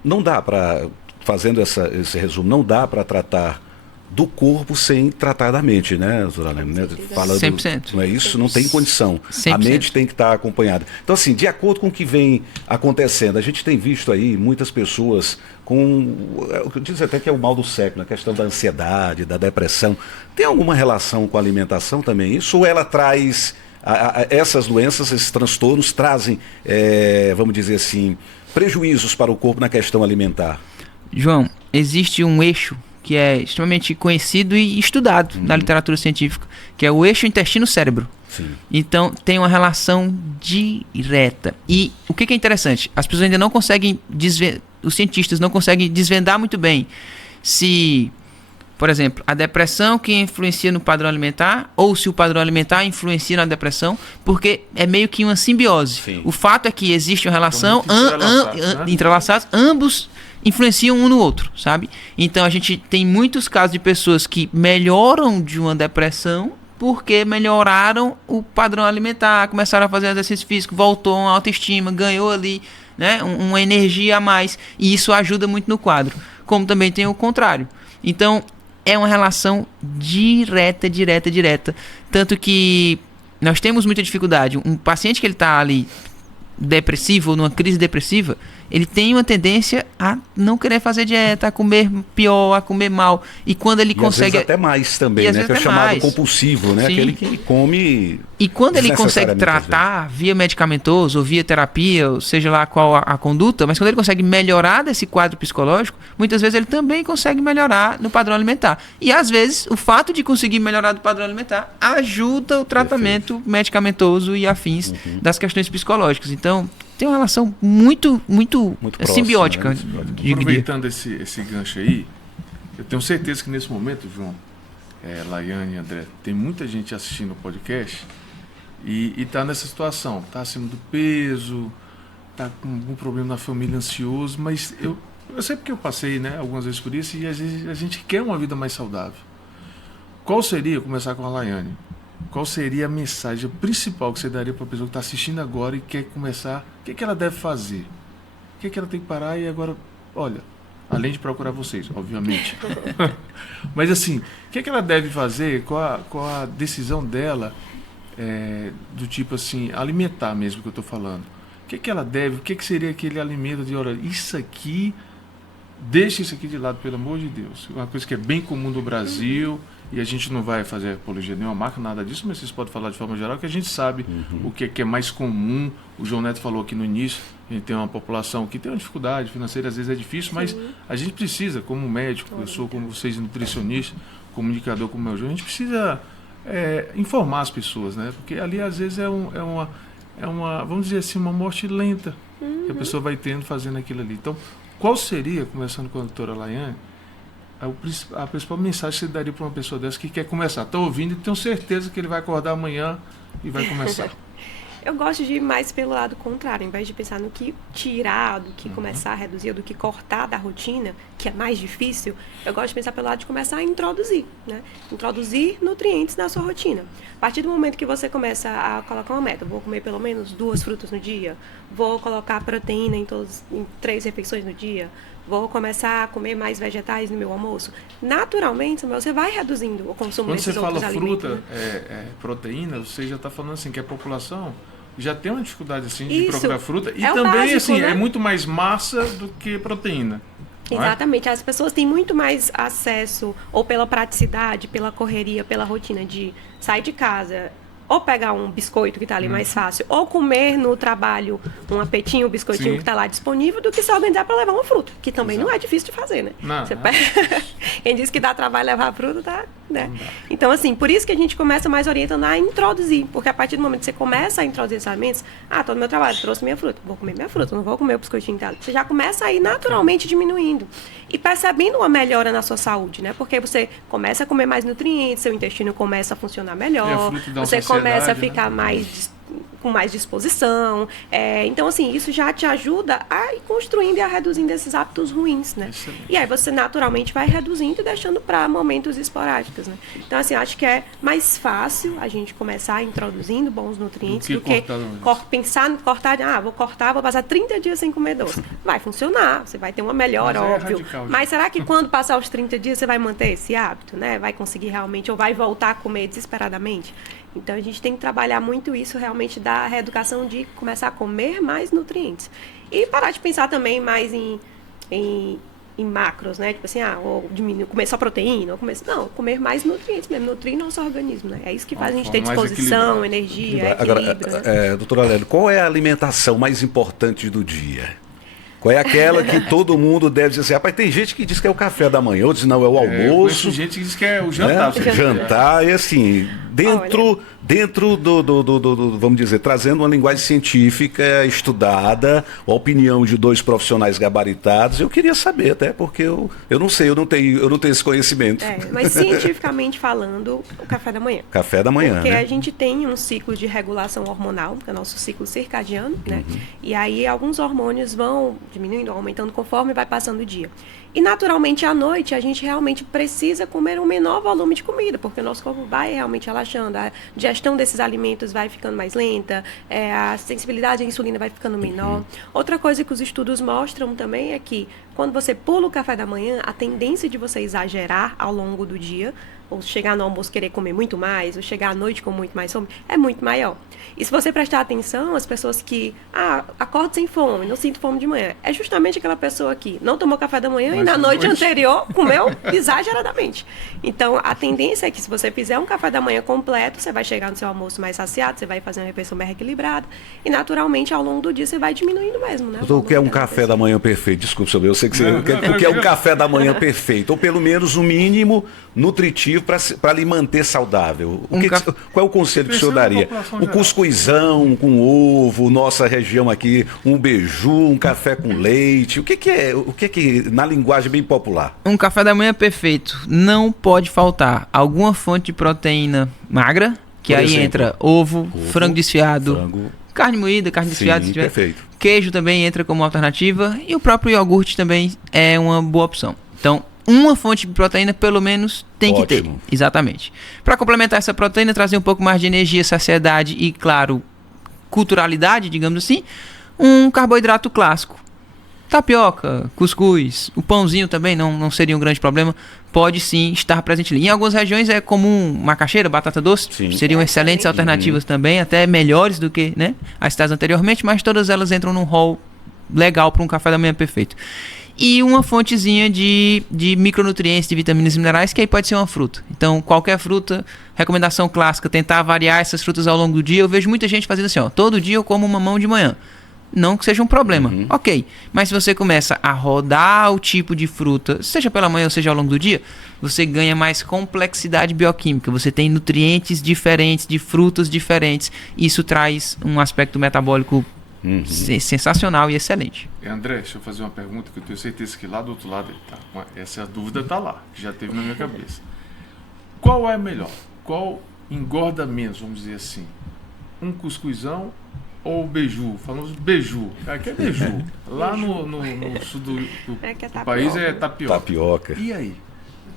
não dá para, fazendo esse resumo, não dá para tratar do corpo sem tratar da mente, né, doutora Lene? Né? 100%. Não é isso? Não tem condição. 100%. A mente tem que estar acompanhada. Então, assim, de acordo com o que vem acontecendo, a gente tem visto aí muitas pessoas com, eu disse até que é o mal do século, a questão da ansiedade, da depressão. Tem alguma relação com a alimentação também? Isso ou ela traz, essas doenças, esses transtornos trazem, vamos dizer assim, prejuízos para o corpo na questão alimentar? João, existe um eixo que é extremamente conhecido e estudado na literatura científica, que é o eixo intestino-cérebro. Sim. Então, tem uma relação direta. E o que é interessante? As pessoas ainda não conseguem os cientistas não conseguem desvendar muito bem se por exemplo, a depressão que influencia no padrão alimentar, ou se o padrão alimentar influencia na depressão, porque é meio que uma simbiose. Sim. O fato é que existe uma relação, Entrelaçados, né? entrelaçados, ambos influenciam um no outro, sabe? Então a gente tem muitos casos de pessoas que melhoram de uma depressão porque melhoraram o padrão alimentar, começaram a fazer exercício físico, voltou uma autoestima, ganhou ali, né, uma energia a mais, e isso ajuda muito no quadro. Como também tem o contrário. Então, é uma relação direta. Tanto que nós temos muita dificuldade. Um paciente que ele está ali depressivo ou numa crise depressiva, ele tem uma tendência a não querer fazer dieta, a comer pior, a comer mal. E quando ele consegue... Às vezes até mais também, né? Que é o chamado compulsivo, né? Sim. Aquele que come... E quando ele consegue desnecessariamente, tratar via medicamentoso ou via terapia, ou seja lá qual a conduta, mas quando ele consegue melhorar desse quadro psicológico, muitas vezes ele também consegue melhorar no padrão alimentar. E às vezes o fato de conseguir melhorar do padrão alimentar ajuda o tratamento medicamentoso e afins das questões psicológicas. Então, tem uma relação muito próxima, simbiótica. né? Aproveitando esse gancho aí, eu tenho certeza que nesse momento, João, Laiane e André, tem muita gente assistindo o podcast e está nessa situação, está acima do peso, está com algum problema na família, ansioso, mas eu sei porque eu passei, né, algumas vezes por isso, e às vezes a gente quer uma vida mais saudável. Qual seria, começar com a Laiane, qual seria a mensagem principal que você daria para a pessoa que está assistindo agora e quer começar, o que ela deve fazer? O que ela tem que parar e agora, olha, além de procurar vocês, obviamente. Mas assim, o que ela deve fazer, qual a decisão dela, do tipo assim, alimentar mesmo que eu estou falando. O que ela deve, o que seria aquele alimento de, olha, isso aqui, deixa isso aqui de lado, pelo amor de Deus. Uma coisa que é bem comum no Brasil, e a gente não vai fazer apologia de nenhuma marca, nada disso, mas vocês podem falar de forma geral, que a gente sabe o que é mais comum. O João Neto falou aqui no início, a gente tem uma população que tem uma dificuldade financeira, às vezes é difícil, mas a gente precisa, como médico, eu sou como vocês, nutricionista, comunicador como o João, a gente precisa informar as pessoas, né? Porque ali às vezes é uma, vamos dizer assim, uma morte lenta que a pessoa vai tendo fazendo aquilo ali. Então, qual seria, começando com a doutora Laiane, a principal mensagem que você daria para uma pessoa dessa que quer começar? Está ouvindo e tenho certeza que ele vai acordar amanhã e vai começar. Eu gosto de ir mais pelo lado contrário, ao invés de pensar no que tirar, do que começar a reduzir, do que cortar da rotina, que é mais difícil, eu gosto de pensar pelo lado de começar a introduzir, né? Introduzir nutrientes na sua rotina. A partir do momento que você começa a colocar uma meta, vou comer pelo menos 2 frutas no dia, vou colocar proteína em 3 refeições no dia, vou começar a comer mais vegetais no meu almoço. Naturalmente, você vai reduzindo o consumo desses outros alimentos. Quando você fala fruta, proteína, você já está falando assim que a população já tem uma dificuldade assim de procurar fruta e também básico, assim, né? É muito mais massa do que proteína. Exatamente, as pessoas têm muito mais acesso, ou pela praticidade, pela correria, pela rotina de sair de casa, ou pegar um biscoito que está ali mais fácil, ou comer no trabalho um apetinho, um biscoitinho que está lá disponível, do que se organizar para levar uma fruta, que também não é difícil de fazer, né? Quem diz que dá trabalho levar a fruta, tá, né? Então, assim, por isso que a gente começa mais orientando a introduzir, porque a partir do momento que você começa a introduzir esses alimentos, tô no meu trabalho, trouxe minha fruta, vou comer minha fruta, não vou comer o biscoitinho que tá ali. Você já começa a ir naturalmente diminuindo e percebendo uma melhora na sua saúde, né? Porque você começa a comer mais nutrientes, seu intestino começa a funcionar melhor, você começa a ficar com mais disposição. Então, assim, isso já te ajuda a ir construindo e a reduzindo esses hábitos ruins, né? Excelente. E aí você naturalmente vai reduzindo e deixando para momentos esporádicos, né? Então, assim, acho que é mais fácil a gente começar introduzindo bons nutrientes do que pensar em cortar, vou passar 30 dias sem comer doce. Vai funcionar, você vai ter uma melhora, óbvio. Radical, mas será que quando passar os 30 dias você vai manter esse hábito, né? Vai conseguir realmente, ou vai voltar a comer desesperadamente? Então, a gente tem que trabalhar muito isso realmente da reeducação de começar a comer mais nutrientes. E parar de pensar também mais em macros, né? Tipo assim, ou diminuir, comer só proteína, ou comer mais nutrientes mesmo, nutrir nosso organismo, né? É isso que faz a gente ter disposição, energia, equilíbrio. Agora, né? Doutora Lélio, qual é a alimentação mais importante do dia? Qual é aquela que todo mundo deve dizer assim? Rapaz, tem gente que diz que é o café da manhã, outros não, é o almoço. Tem gente que diz que é o jantar. Jantar, e assim, dentro do, vamos dizer, trazendo uma linguagem científica estudada, a opinião de 2 profissionais gabaritados, eu queria saber, até porque eu não sei, eu não tenho esse conhecimento. Mas cientificamente falando, o café da manhã. Café da manhã, porque né? a gente tem um ciclo de regulação hormonal, que é o nosso ciclo circadiano, né? E aí alguns hormônios vão diminuindo, aumentando conforme vai passando o dia. E naturalmente à noite a gente realmente precisa comer um menor volume de comida, porque o nosso corpo vai realmente relaxando, a digestão desses alimentos vai ficando mais lenta, a sensibilidade à insulina vai ficando menor. Outra coisa que os estudos mostram também é que quando você pula o café da manhã, a tendência de você exagerar ao longo do dia, ou chegar no almoço querer comer muito mais, ou chegar à noite com muito mais fome, é muito maior. E se você prestar atenção, as pessoas que acordam sem fome, não sinto fome de manhã, é justamente aquela pessoa que não tomou café da manhã e na noite anterior comeu exageradamente. Então, a tendência é que se você fizer um café da manhã completo, você vai chegar no seu almoço mais saciado, você vai fazer uma refeição mais equilibrada, e naturalmente, ao longo do dia, você vai diminuindo mesmo, né? Doutor, o que é um café da manhã perfeito? Desculpa, eu sei que você... O que é um café da manhã perfeito? Ou pelo menos o mínimo nutritivo para lhe manter saudável. Qual é o conselho que o senhor daria? Um cuscuzão com ovo, nossa região aqui, um beiju, um café com leite. O que é na linguagem bem popular? Um café da manhã perfeito. Não pode faltar alguma fonte de proteína magra, que Por aí exemplo, entra ovo, frango desfiado, carne moída, carne desfiada. Sim, perfeito. Queijo também entra como alternativa e o próprio iogurte também é uma boa opção. Então, uma fonte de proteína, pelo menos, tem que ter. Exatamente. Para complementar essa proteína, trazer um pouco mais de energia, saciedade e, claro, culturalidade, digamos assim, um carboidrato clássico. Tapioca, cuscuz, o pãozinho também não seria um grande problema. Pode sim estar presente ali. Em algumas regiões é comum macaxeira, batata doce. Sim. Seriam excelentes alternativas também, até melhores do que, né, as citadas anteriormente, mas todas elas entram num rol legal para um café da manhã perfeito. E uma fontezinha de micronutrientes, de vitaminas e minerais, que aí pode ser uma fruta. Então, qualquer fruta, recomendação clássica, tentar variar essas frutas ao longo do dia. Eu vejo muita gente fazendo assim, todo dia eu como uma mamão de manhã. Não que seja um problema, ok. Mas se você começa a rodar o tipo de fruta, seja pela manhã ou seja ao longo do dia, você ganha mais complexidade bioquímica. Você tem nutrientes diferentes, de frutas diferentes. Isso traz um aspecto metabólico sensacional e excelente. André, deixa eu fazer uma pergunta que eu tenho certeza que lá do outro lado essa dúvida está lá, que já teve na minha cabeça. Qual é melhor? Qual engorda menos, vamos dizer assim? Um cuscuzão ou beiju? Falamos beiju. Aqui é beiju. Lá no sul do país é tapioca. E aí?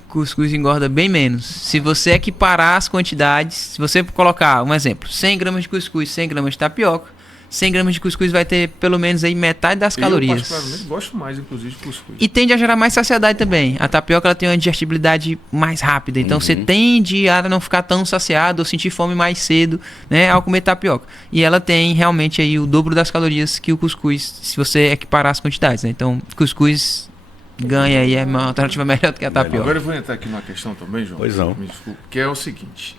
Cuscuz engorda bem menos. Se você equiparar as quantidades, se você colocar, um exemplo, 100 gramas de cuscuz, 100 gramas de tapioca, 100 gramas de cuscuz vai ter pelo menos aí metade das calorias. Eu particularmente gosto mais, inclusive, de cuscuz. E tende a gerar mais saciedade também. A tapioca ela tem uma digestibilidade mais rápida. Então você tende a não ficar tão saciado ou sentir fome mais cedo, né, ao comer tapioca. E ela tem realmente aí o dobro das calorias que o cuscuz, se você equiparar as quantidades, né? Então cuscuz ganha aí, é uma alternativa melhor do que a tapioca. Agora eu vou entrar aqui numa questão também, João. Pois não. Me desculpe, que é o seguinte.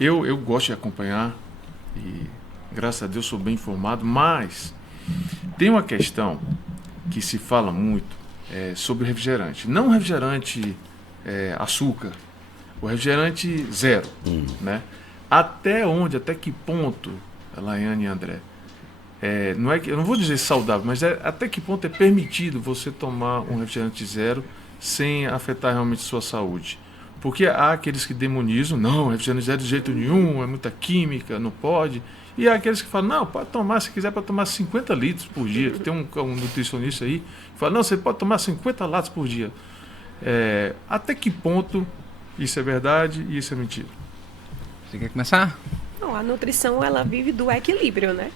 Eu gosto de acompanhar e... graças a Deus sou bem informado, mas tem uma questão que se fala muito sobre refrigerante. Não refrigerante açúcar, o refrigerante zero. Né? Até que ponto, Laiane e André, não é que, eu não vou dizer saudável, mas até que ponto é permitido você tomar um refrigerante zero sem afetar realmente sua saúde? Porque há aqueles que demonizam, não, refrigerante zero de jeito nenhum, é muita química, não pode... E há aqueles que falam, não, pode tomar, se quiser, pode tomar 50 litros por dia. Tem um nutricionista aí que fala, não, você pode tomar 50 latas por dia. Até que ponto isso é verdade e isso é mentira? Você quer começar? Não, a nutrição, ela vive do equilíbrio, né?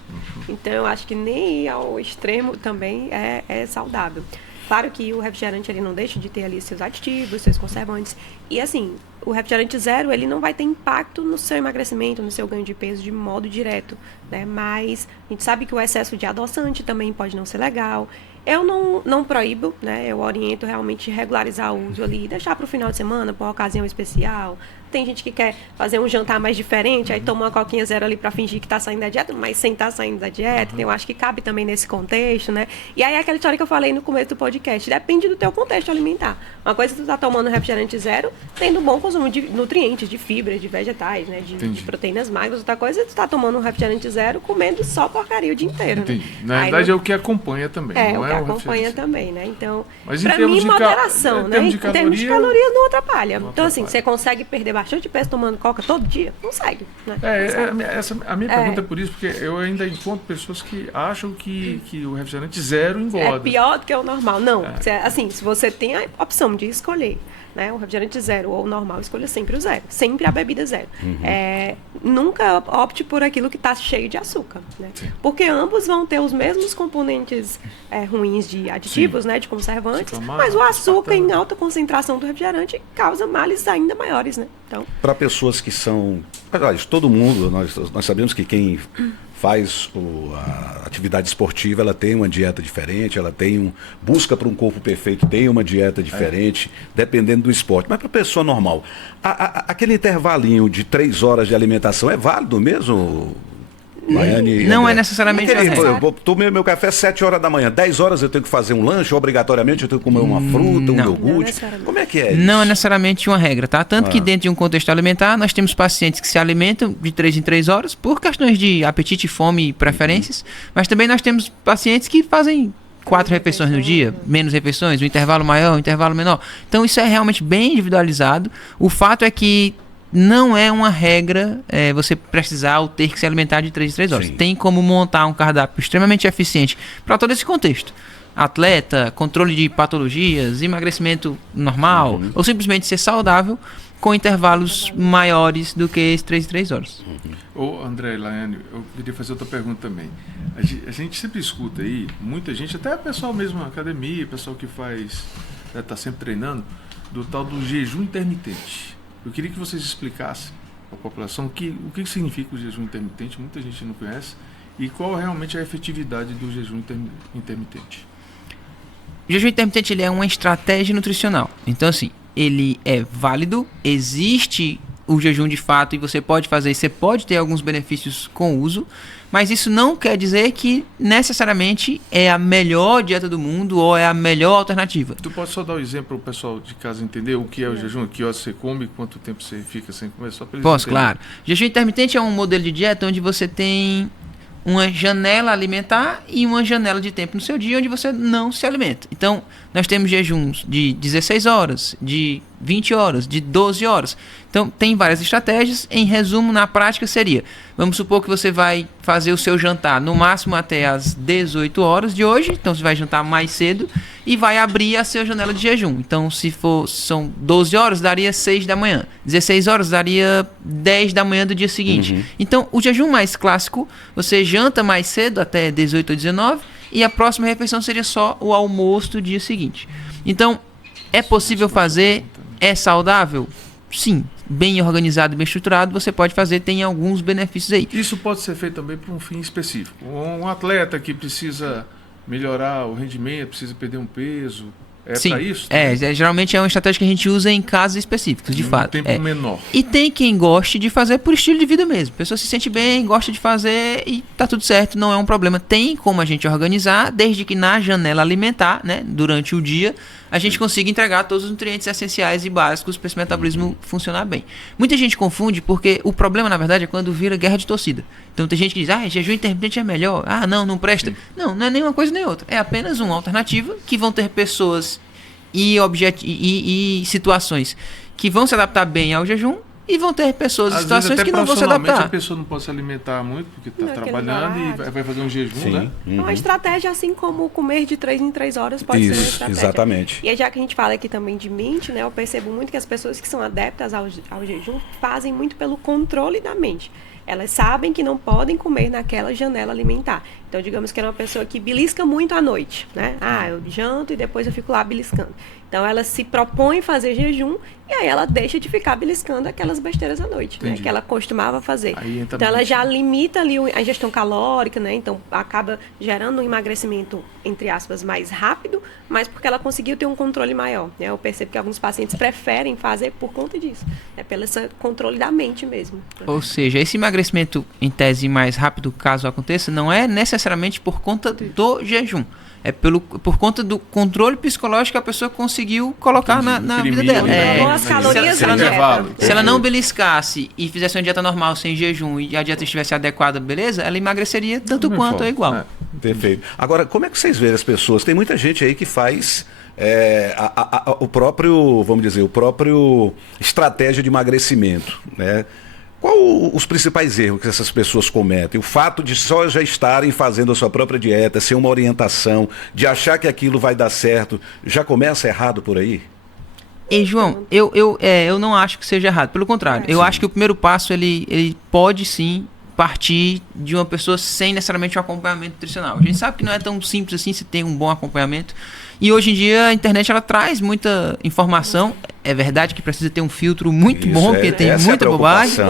Então, eu acho que nem ir ao extremo também é saudável. Claro que o refrigerante ele não deixa de ter ali seus aditivos, seus conservantes. E assim, o refrigerante zero ele não vai ter impacto no seu emagrecimento, no seu ganho de peso de modo direto, né? Mas a gente sabe que o excesso de adoçante também pode não ser legal. Eu não proíbo, né? Eu oriento realmente regularizar o uso ali, deixar para o final de semana, para uma ocasião especial. Tem gente que quer fazer um jantar mais diferente, aí toma uma coquinha zero ali para fingir que está saindo da dieta, mas sem estar saindo da dieta. Então, eu acho que cabe também nesse contexto, né? E aí é aquela história que eu falei no começo do podcast, depende do teu contexto alimentar. Uma coisa que tu tá tomando refrigerante zero, tendo um bom consumo de nutrientes, de fibras, de vegetais, né? De proteínas magras. Outra coisa, tu tá tomando um refrigerante zero, comendo só porcaria o dia inteiro. Né? Na verdade, é o que acompanha também. É, não o que é acompanha também, né? Então, mas pra mim, moderação, né? Em termos de calorias, não atrapalha. Então, assim, você consegue perder bastante peso tomando coca todo dia? Consegue, né? A minha pergunta é por isso, porque eu ainda encontro pessoas que acham que o refrigerante zero engorda. É pior do que o normal. Não, assim, se você tem a opção de escolher, né, o refrigerante zero ou o normal, escolha sempre o zero. Sempre a bebida zero. Nunca opte por aquilo que está cheio de açúcar, né? Porque ambos vão ter os mesmos componentes ruins de aditivos, né, de conservantes, mas o açúcar em alta concentração do refrigerante causa males ainda maiores, né? Então, para pessoas que são... Aliás, todo mundo, nós sabemos que quem faz a atividade esportiva, ela tem uma dieta diferente, ela tem busca para um corpo perfeito, tem uma dieta diferente, dependendo do esporte. Mas para a pessoa normal, aquele intervalinho de 3 horas de alimentação é válido mesmo, Laiane? Não é necessariamente eu tomei meu café às 7 horas da manhã, 10 horas eu tenho que fazer um lanche, obrigatoriamente eu tenho que comer uma fruta, um iogurte. Como é que é isso? Não é necessariamente uma regra, tá? Tanto que dentro de um contexto alimentar, nós temos pacientes que se alimentam de 3 em 3 horas por questões de apetite, fome e preferências, mas também nós temos pacientes que fazem 4 refeições no dia, menos refeições, um intervalo maior, um intervalo menor. Então isso é realmente bem individualizado. O fato é que não é uma regra você precisar ou ter que se alimentar de 3 em 3 horas. Sim. Tem como montar um cardápio extremamente eficiente para todo esse contexto. Atleta, controle de patologias, emagrecimento normal, ou simplesmente ser saudável com intervalos maiores do que esses 3 em 3 horas. Ô André e Laiane, eu queria fazer outra pergunta também. A gente sempre escuta aí, muita gente, até o pessoal mesmo na academia, o pessoal que está sempre treinando, do tal do jejum intermitente. Eu queria que vocês explicassem para a população o que significa o jejum intermitente, muita gente não conhece, e qual realmente é a efetividade do jejum intermitente. O jejum intermitente ele é uma estratégia nutricional. Então, assim, ele é válido, existe o jejum de fato e você pode fazer, você pode ter alguns benefícios com o uso, mas isso não quer dizer que necessariamente é a melhor dieta do mundo ou é a melhor alternativa. Tu pode só dar um exemplo para o pessoal de casa entender o que é o jejum, que horas você come, quanto tempo você fica sem comer? Só para eles Posso, entenderem. claro. Jejum intermitente é um modelo de dieta onde você tem uma janela alimentar e uma janela de tempo no seu dia onde você não se alimenta. Então, nós temos jejuns de 16 horas, de 20 horas, de 12 horas. Então, tem várias estratégias. Em resumo, na prática seria, vamos supor que você vai fazer o seu jantar no máximo até às 18 horas de hoje. Então, você vai jantar mais cedo e vai abrir a sua janela de jejum. Então, são 12 horas, daria 6 da manhã. 16 horas, daria 10 da manhã do dia seguinte. Então, o jejum mais clássico, você janta mais cedo, até 18 ou 19, e a próxima refeição seria só o almoço do dia seguinte. Então, é possível fazer? É saudável? Sim. Bem organizado, bem estruturado, você pode fazer, tem alguns benefícios aí. Isso pode ser feito também para um fim específico. Um atleta que precisa melhorar o rendimento, precisa perder um peso, para isso? Geralmente é uma estratégia que a gente usa em casos específicos, de fato. Tempo menor. E tem quem goste de fazer por estilo de vida mesmo. A pessoa se sente bem, gosta de fazer e tá tudo certo, não é um problema. Tem como a gente organizar, desde que na janela alimentar, né, durante o dia, a gente consiga entregar todos os nutrientes essenciais e básicos para esse metabolismo funcionar bem. Muita gente confunde porque o problema, na verdade, é quando vira guerra de torcida. Então tem gente que diz, jejum intermitente é melhor. Não presta. Não é nem uma coisa nem outra. É apenas uma alternativa que vão ter pessoas e situações que vão se adaptar bem ao jejum e vão ter pessoas e situações que não vão se adaptar. A pessoa não pode se alimentar muito porque está trabalhando e vai fazer um jejum, né? É uma estratégia assim como comer de 3 em 3 horas pode ser uma estratégia. Exatamente. E aí, já que a gente fala aqui também de mente, né, eu percebo muito que as pessoas que são adeptas ao jejum fazem muito pelo controle da mente. elas sabem que não podem comer naquela janela alimentar. Então, digamos que é uma pessoa que belisca muito à noite, né? Eu janto e depois eu fico lá beliscando. Então, ela se propõe fazer jejum e aí ela deixa de ficar beliscando aquelas besteiras à noite, né? Que ela costumava fazer. Então, ela já limita ali a ingestão calórica, né? Então, acaba gerando um emagrecimento, entre aspas, mais rápido, mas porque ela conseguiu ter um controle maior, né? Eu percebo que alguns pacientes preferem fazer por conta disso, pelo esse controle da mente mesmo. Ou seja, esse emagrecimento, em tese, mais rápido, caso aconteça, não é necessariamente por conta do jejum. É por conta do controle psicológico que a pessoa conseguiu colocar na vida dela. Se ela não beliscasse e fizesse uma dieta normal, sem jejum, e a dieta estivesse adequada, beleza, ela emagreceria tanto quanto ou igual. Perfeito. Agora, como é que vocês veem as pessoas? Tem muita gente aí que faz o próprio estratégia de emagrecimento, né? Qual os principais erros que essas pessoas cometem? O fato de só já estarem fazendo a sua própria dieta, sem uma orientação, de achar que aquilo vai dar certo, já começa errado por aí? E João, eu não acho que seja errado. Pelo contrário, eu acho que o primeiro passo ele pode sim partir de uma pessoa sem necessariamente um acompanhamento nutricional. A gente sabe que não é tão simples assim se tem um bom acompanhamento. E hoje em dia a internet ela traz muita informação. É verdade que precisa ter um filtro muito bom, porque tem muita bobagem.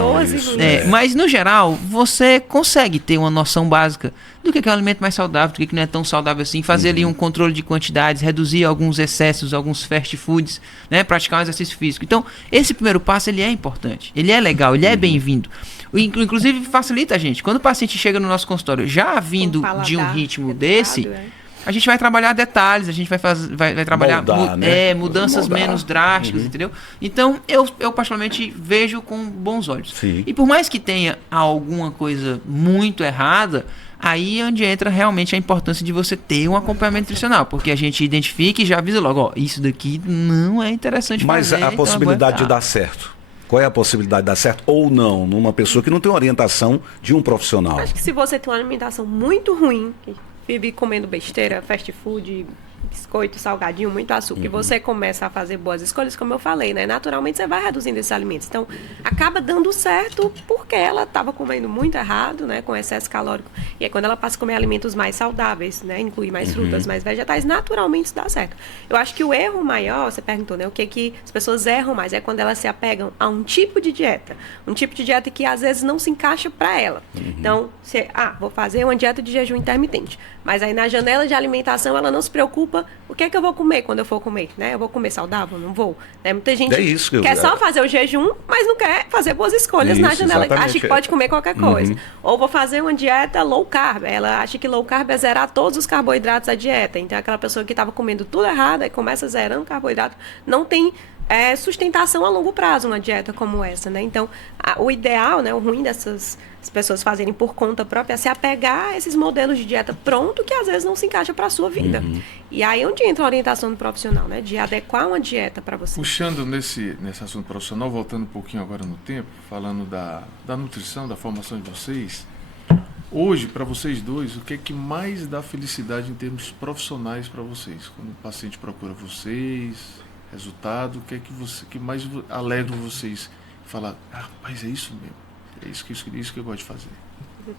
Mas no geral, você consegue ter uma noção básica do que é um alimento mais saudável, do que não é tão saudável assim, fazer ali um controle de quantidades, reduzir alguns excessos, alguns fast foods, né, praticar um exercício físico. Então, esse primeiro passo ele é importante, ele é legal, ele é bem-vindo. Inclusive facilita a gente. Quando o paciente chega no nosso consultório já vindo de um ritmo desse, a gente vai trabalhar detalhes, a gente vai trabalhar mudanças menos drásticas, entendeu? Então, eu particularmente vejo com bons olhos. Sim. E por mais que tenha alguma coisa muito errada, aí é onde entra realmente a importância de você ter um acompanhamento nutricional, porque a gente identifica e já avisa logo, isso daqui não é interessante fazer. Mas a possibilidade de dar certo? Qual é a possibilidade de dar certo ou não numa pessoa que não tem orientação de um profissional? Acho que se você tem uma alimentação muito ruim, que vive comendo besteira, fast food, biscoito, salgadinho, muito açúcar, e você começa a fazer boas escolhas, como eu falei, né? Naturalmente você vai reduzindo esses alimentos. Então, acaba dando certo porque ela estava comendo muito errado, né? Com excesso calórico. E aí, quando ela passa a comer alimentos mais saudáveis, né? Incluir mais frutas, mais vegetais, naturalmente isso dá certo. Eu acho que o erro maior, você perguntou, né? O que as pessoas erram mais é quando elas se apegam a um tipo de dieta. Um tipo de dieta que, às vezes, não se encaixa para ela. Então, vou fazer uma dieta de jejum intermitente. Mas aí, na janela de alimentação, ela não se preocupa o que é que eu vou comer quando eu for comer, né? Eu vou comer saudável? Não vou. Né? Muita gente quer só fazer o jejum, mas não quer fazer boas escolhas na janela. Acha que pode comer qualquer coisa. Ou vou fazer uma dieta low carb. Ela acha que low carb é zerar todos os carboidratos da dieta. Então, aquela pessoa que estava comendo tudo errado e começa zerando carboidrato, não tem sustentação a longo prazo uma dieta como essa, né? Então, o ideal, né, o ruim dessas pessoas fazerem por conta própria é se apegar a esses modelos de dieta pronto que às vezes não se encaixa para a sua vida. E aí onde entra a orientação do profissional, né? De adequar uma dieta para você. Puxando nesse assunto profissional, voltando um pouquinho agora no tempo, falando da nutrição, da formação de vocês, hoje, para vocês dois, o que é que mais dá felicidade em termos profissionais para vocês? Quando o paciente procura vocês, resultado, o que é que mais alegra vocês? Falar, rapaz, é isso mesmo. É isso que eu gosto de fazer.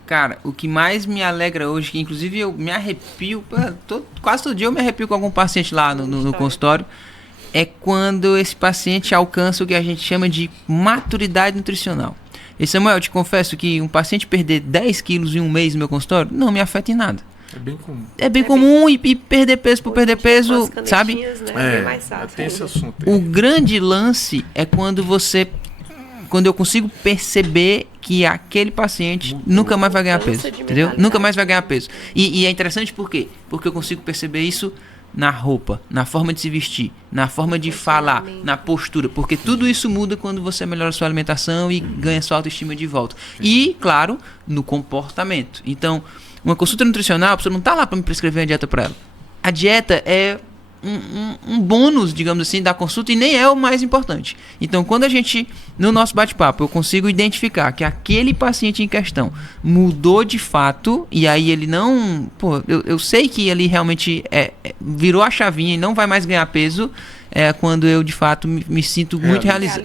Cara, o que mais me alegra hoje, que inclusive eu me arrepio, quase todo dia eu me arrepio com algum paciente lá no consultório, é quando esse paciente alcança o que a gente chama de maturidade nutricional. E Samuel, eu te confesso que um paciente perder 10 quilos em um mês no meu consultório não me afeta em nada. É bem comum. É bem comum e perder peso por perder peso, sabe? Né? Mais fácil. Tem esse assunto aí. O grande lance é quando eu consigo perceber que aquele paciente nunca mais vai ganhar peso, entendeu? Nunca mais vai ganhar peso. E é interessante por quê? Porque eu consigo perceber isso na roupa, na forma de se vestir, na forma de falar, na postura, porque tudo isso muda quando você melhora a sua alimentação e ganha sua autoestima de volta. E, claro, no comportamento. Então, uma consulta nutricional, a pessoa não está lá para me prescrever uma dieta para ela. A dieta é um bônus, digamos assim, da consulta e nem é o mais importante. Então, quando a gente, no nosso bate-papo, eu consigo identificar que aquele paciente em questão mudou de fato e aí ele não... eu sei que ele realmente virou a chavinha e não vai mais ganhar peso, é quando eu, de fato, me sinto muito realizado.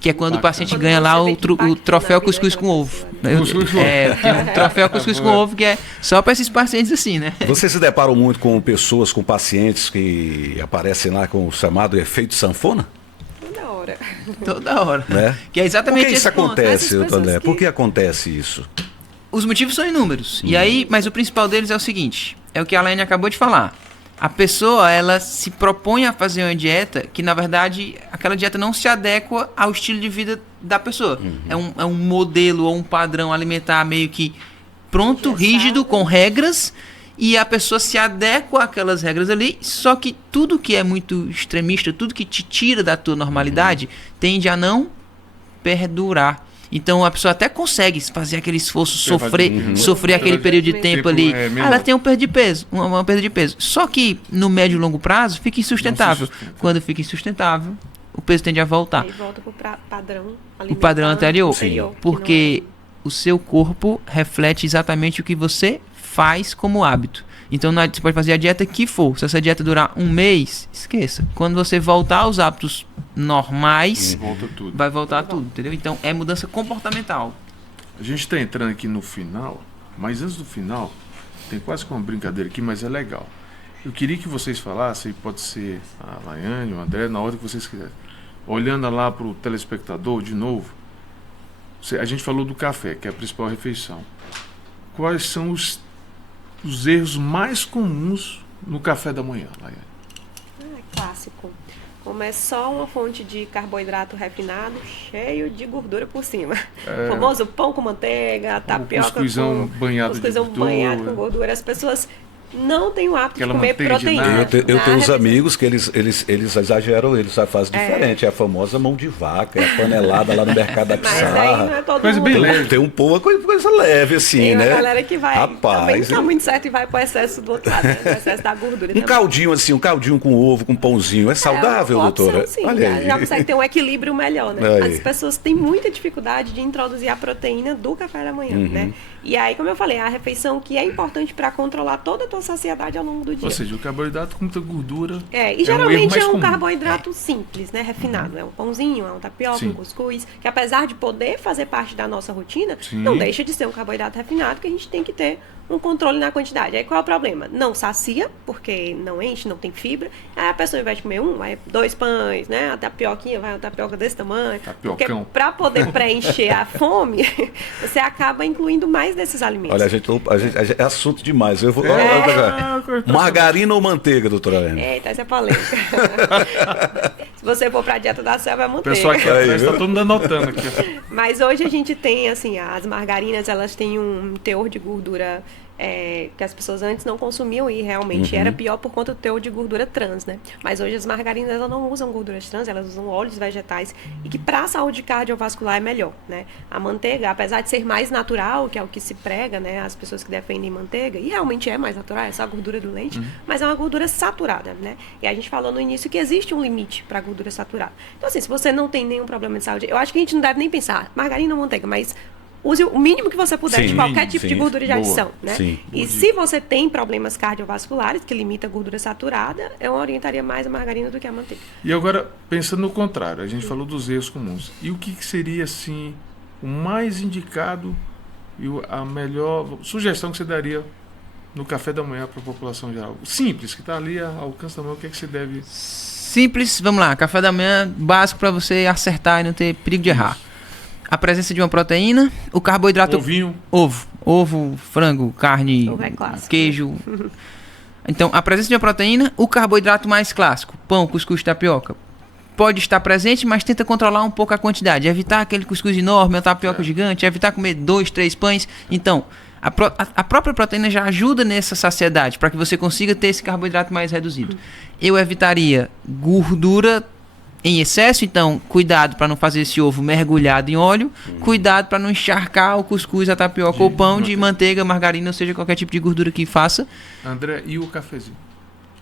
Que é quando o paciente Quando ganha lá você vê o que impacta troféu na vida cuscuz com daquela ovo. pessoa, né? Cuscuz com ovo. Tem um troféu cuscuz com ovo que é só para esses pacientes assim, né? Você se deparam muito com pessoas, com pacientes que aparecem lá com o chamado efeito sanfona? Toda hora. Toda hora. Né? Que é exatamente Por que isso esse ponto. acontece, Essas pessoas André? que- Por que acontece isso? Os motivos são inúmeros. E aí, mas o principal deles é o seguinte, é o que a Laine acabou de falar. A pessoa, ela se propõe a fazer uma dieta que, na verdade, aquela dieta não se adequa ao estilo de vida da pessoa. É um modelo ou um padrão alimentar meio que pronto, Engessado. rígido, com regras, e a pessoa se adequa àquelas regras ali, só que tudo que é muito extremista, tudo que te tira da tua normalidade, tende a não perdurar. Então a pessoa até consegue fazer aquele esforço, sofrer aquele período de tempo ali. Ela tem um perda de peso, uma perda de peso. Só que no médio e longo prazo fica insustentável. Quando fica insustentável, o peso tende a voltar. Aí volta pro padrão O padrão anterior. que Porque o seu corpo reflete exatamente o que você faz como hábito. Então você pode fazer a dieta que for. Se essa dieta durar um mês, esqueça. Quando você voltar aos hábitos normais, Volta tudo. vai voltar tudo, entendeu? Então é mudança comportamental. A gente está entrando aqui no final, mas antes do final, tem quase que uma brincadeira aqui, mas é legal. Eu queria que vocês falassem, pode ser a Laiane, o André, na hora que vocês quiserem. Olhando lá para o telespectador de novo, a gente falou do café, que é a principal refeição. Quais são os erros mais comuns no café da manhã, Laiane? É clássico. Como é só uma fonte de carboidrato refinado, cheio de gordura por cima. O famoso pão com manteiga, tapioca cuscuzão banhado de cuscuzão gordura. banhado com gordura. As pessoas não têm o hábito Aquela de comer manteiga de proteína. nata. Eu tenho uns refeição. amigos que eles exageram, eles fazem diferente. É a famosa mão de vaca, é a panelada lá no mercado da Mas aí não Pissarra. é todo Coisa mundo. bem leve. Tem um pouco, coisa leve assim, Tem uma né? galera que vai também Rapaz, não tá muito certo e vai pro excesso do outro lado, né? O excesso da gordura um também. caldinho assim, um caldinho com ovo, com pãozinho, é saudável, É uma opção, doutora? Sim, Olha aí. já consegue ter um equilíbrio melhor, né? Aí. As pessoas têm muita dificuldade de introduzir a proteína do café da manhã, Uhum. né? E aí, como eu falei, a refeição que é importante para controlar toda a tua saciedade ao longo do dia. Ou seja, o carboidrato com muita gordura. E erro geralmente mais é um comum. carboidrato simples, né? Refinado. É um pãozinho, é um tapioca, Sim. um cuscuz, que apesar de poder fazer parte da nossa rotina, Sim. não deixa de ser um carboidrato refinado, que a gente tem que ter um controle na quantidade. Aí qual é o problema? Não sacia, porque não enche, não tem fibra. Aí a pessoa, ao invés de comer vai 2 pães, né? A tapioquinha vai uma tapioca desse tamanho. Porque Tapiocão. para poder preencher a fome, você acaba incluindo mais desses alimentos. Olha, é assunto demais. Eu vou, É. margarina ou manteiga, doutora Helena? Eita, essa é polêmica. Se você for pra dieta da selva, é O manteiga. pessoal aqui Aí, atrás viu? está todo mundo anotando aqui. Ó. Mas hoje a gente tem, assim, as margarinas, elas têm um teor de gordura que as pessoas antes não consumiam e realmente era pior por conta do teor de gordura trans, né? Mas hoje as margarinas, elas não usam gorduras trans, elas usam óleos vegetais e que para a saúde cardiovascular é melhor, né? A manteiga, apesar de ser mais natural, que é o que se prega, né? As pessoas que defendem manteiga, e realmente é mais natural, é só a gordura do leite, mas é uma gordura saturada, né? E a gente falou no início que existe um limite para a gordura saturada. Então, assim, se você não tem nenhum problema de saúde, eu acho que a gente não deve nem pensar margarina ou manteiga, mas use o mínimo que você puder Sim, de qualquer tipo de sim, gordura de boa. adição, né? Sim. E se você tem problemas cardiovasculares, que limita a gordura saturada, eu orientaria mais a margarina do que a manteiga. E agora, pensando no contrário, a gente falou dos erros comuns. E o que seria, assim, o mais indicado e a melhor sugestão que você daria no café da manhã para a população geral? Simples, que está ali ao alcance da mão, o que é que você deve... Simples, vamos lá, café da manhã básico para você acertar e não ter perigo de errar. A presença de uma proteína, o carboidrato... Ovinho. Ovo, frango, carne, Ovo é clássico. queijo. Então, a presença de uma proteína, o carboidrato mais clássico, pão, cuscuz, tapioca, pode estar presente, mas tenta controlar um pouco a quantidade. Evitar aquele cuscuz enorme, a tapioca gigante, evitar comer 2, 3 pães. Então, a própria proteína já ajuda nessa saciedade, para que você consiga ter esse carboidrato mais reduzido. Eu evitaria gordura em excesso, então cuidado para não fazer esse ovo mergulhado em óleo, cuidado para não encharcar o cuscuz, a tapioca ou o pão de manteiga, margarina, ou seja, qualquer tipo de gordura que faça, André, e o cafezinho?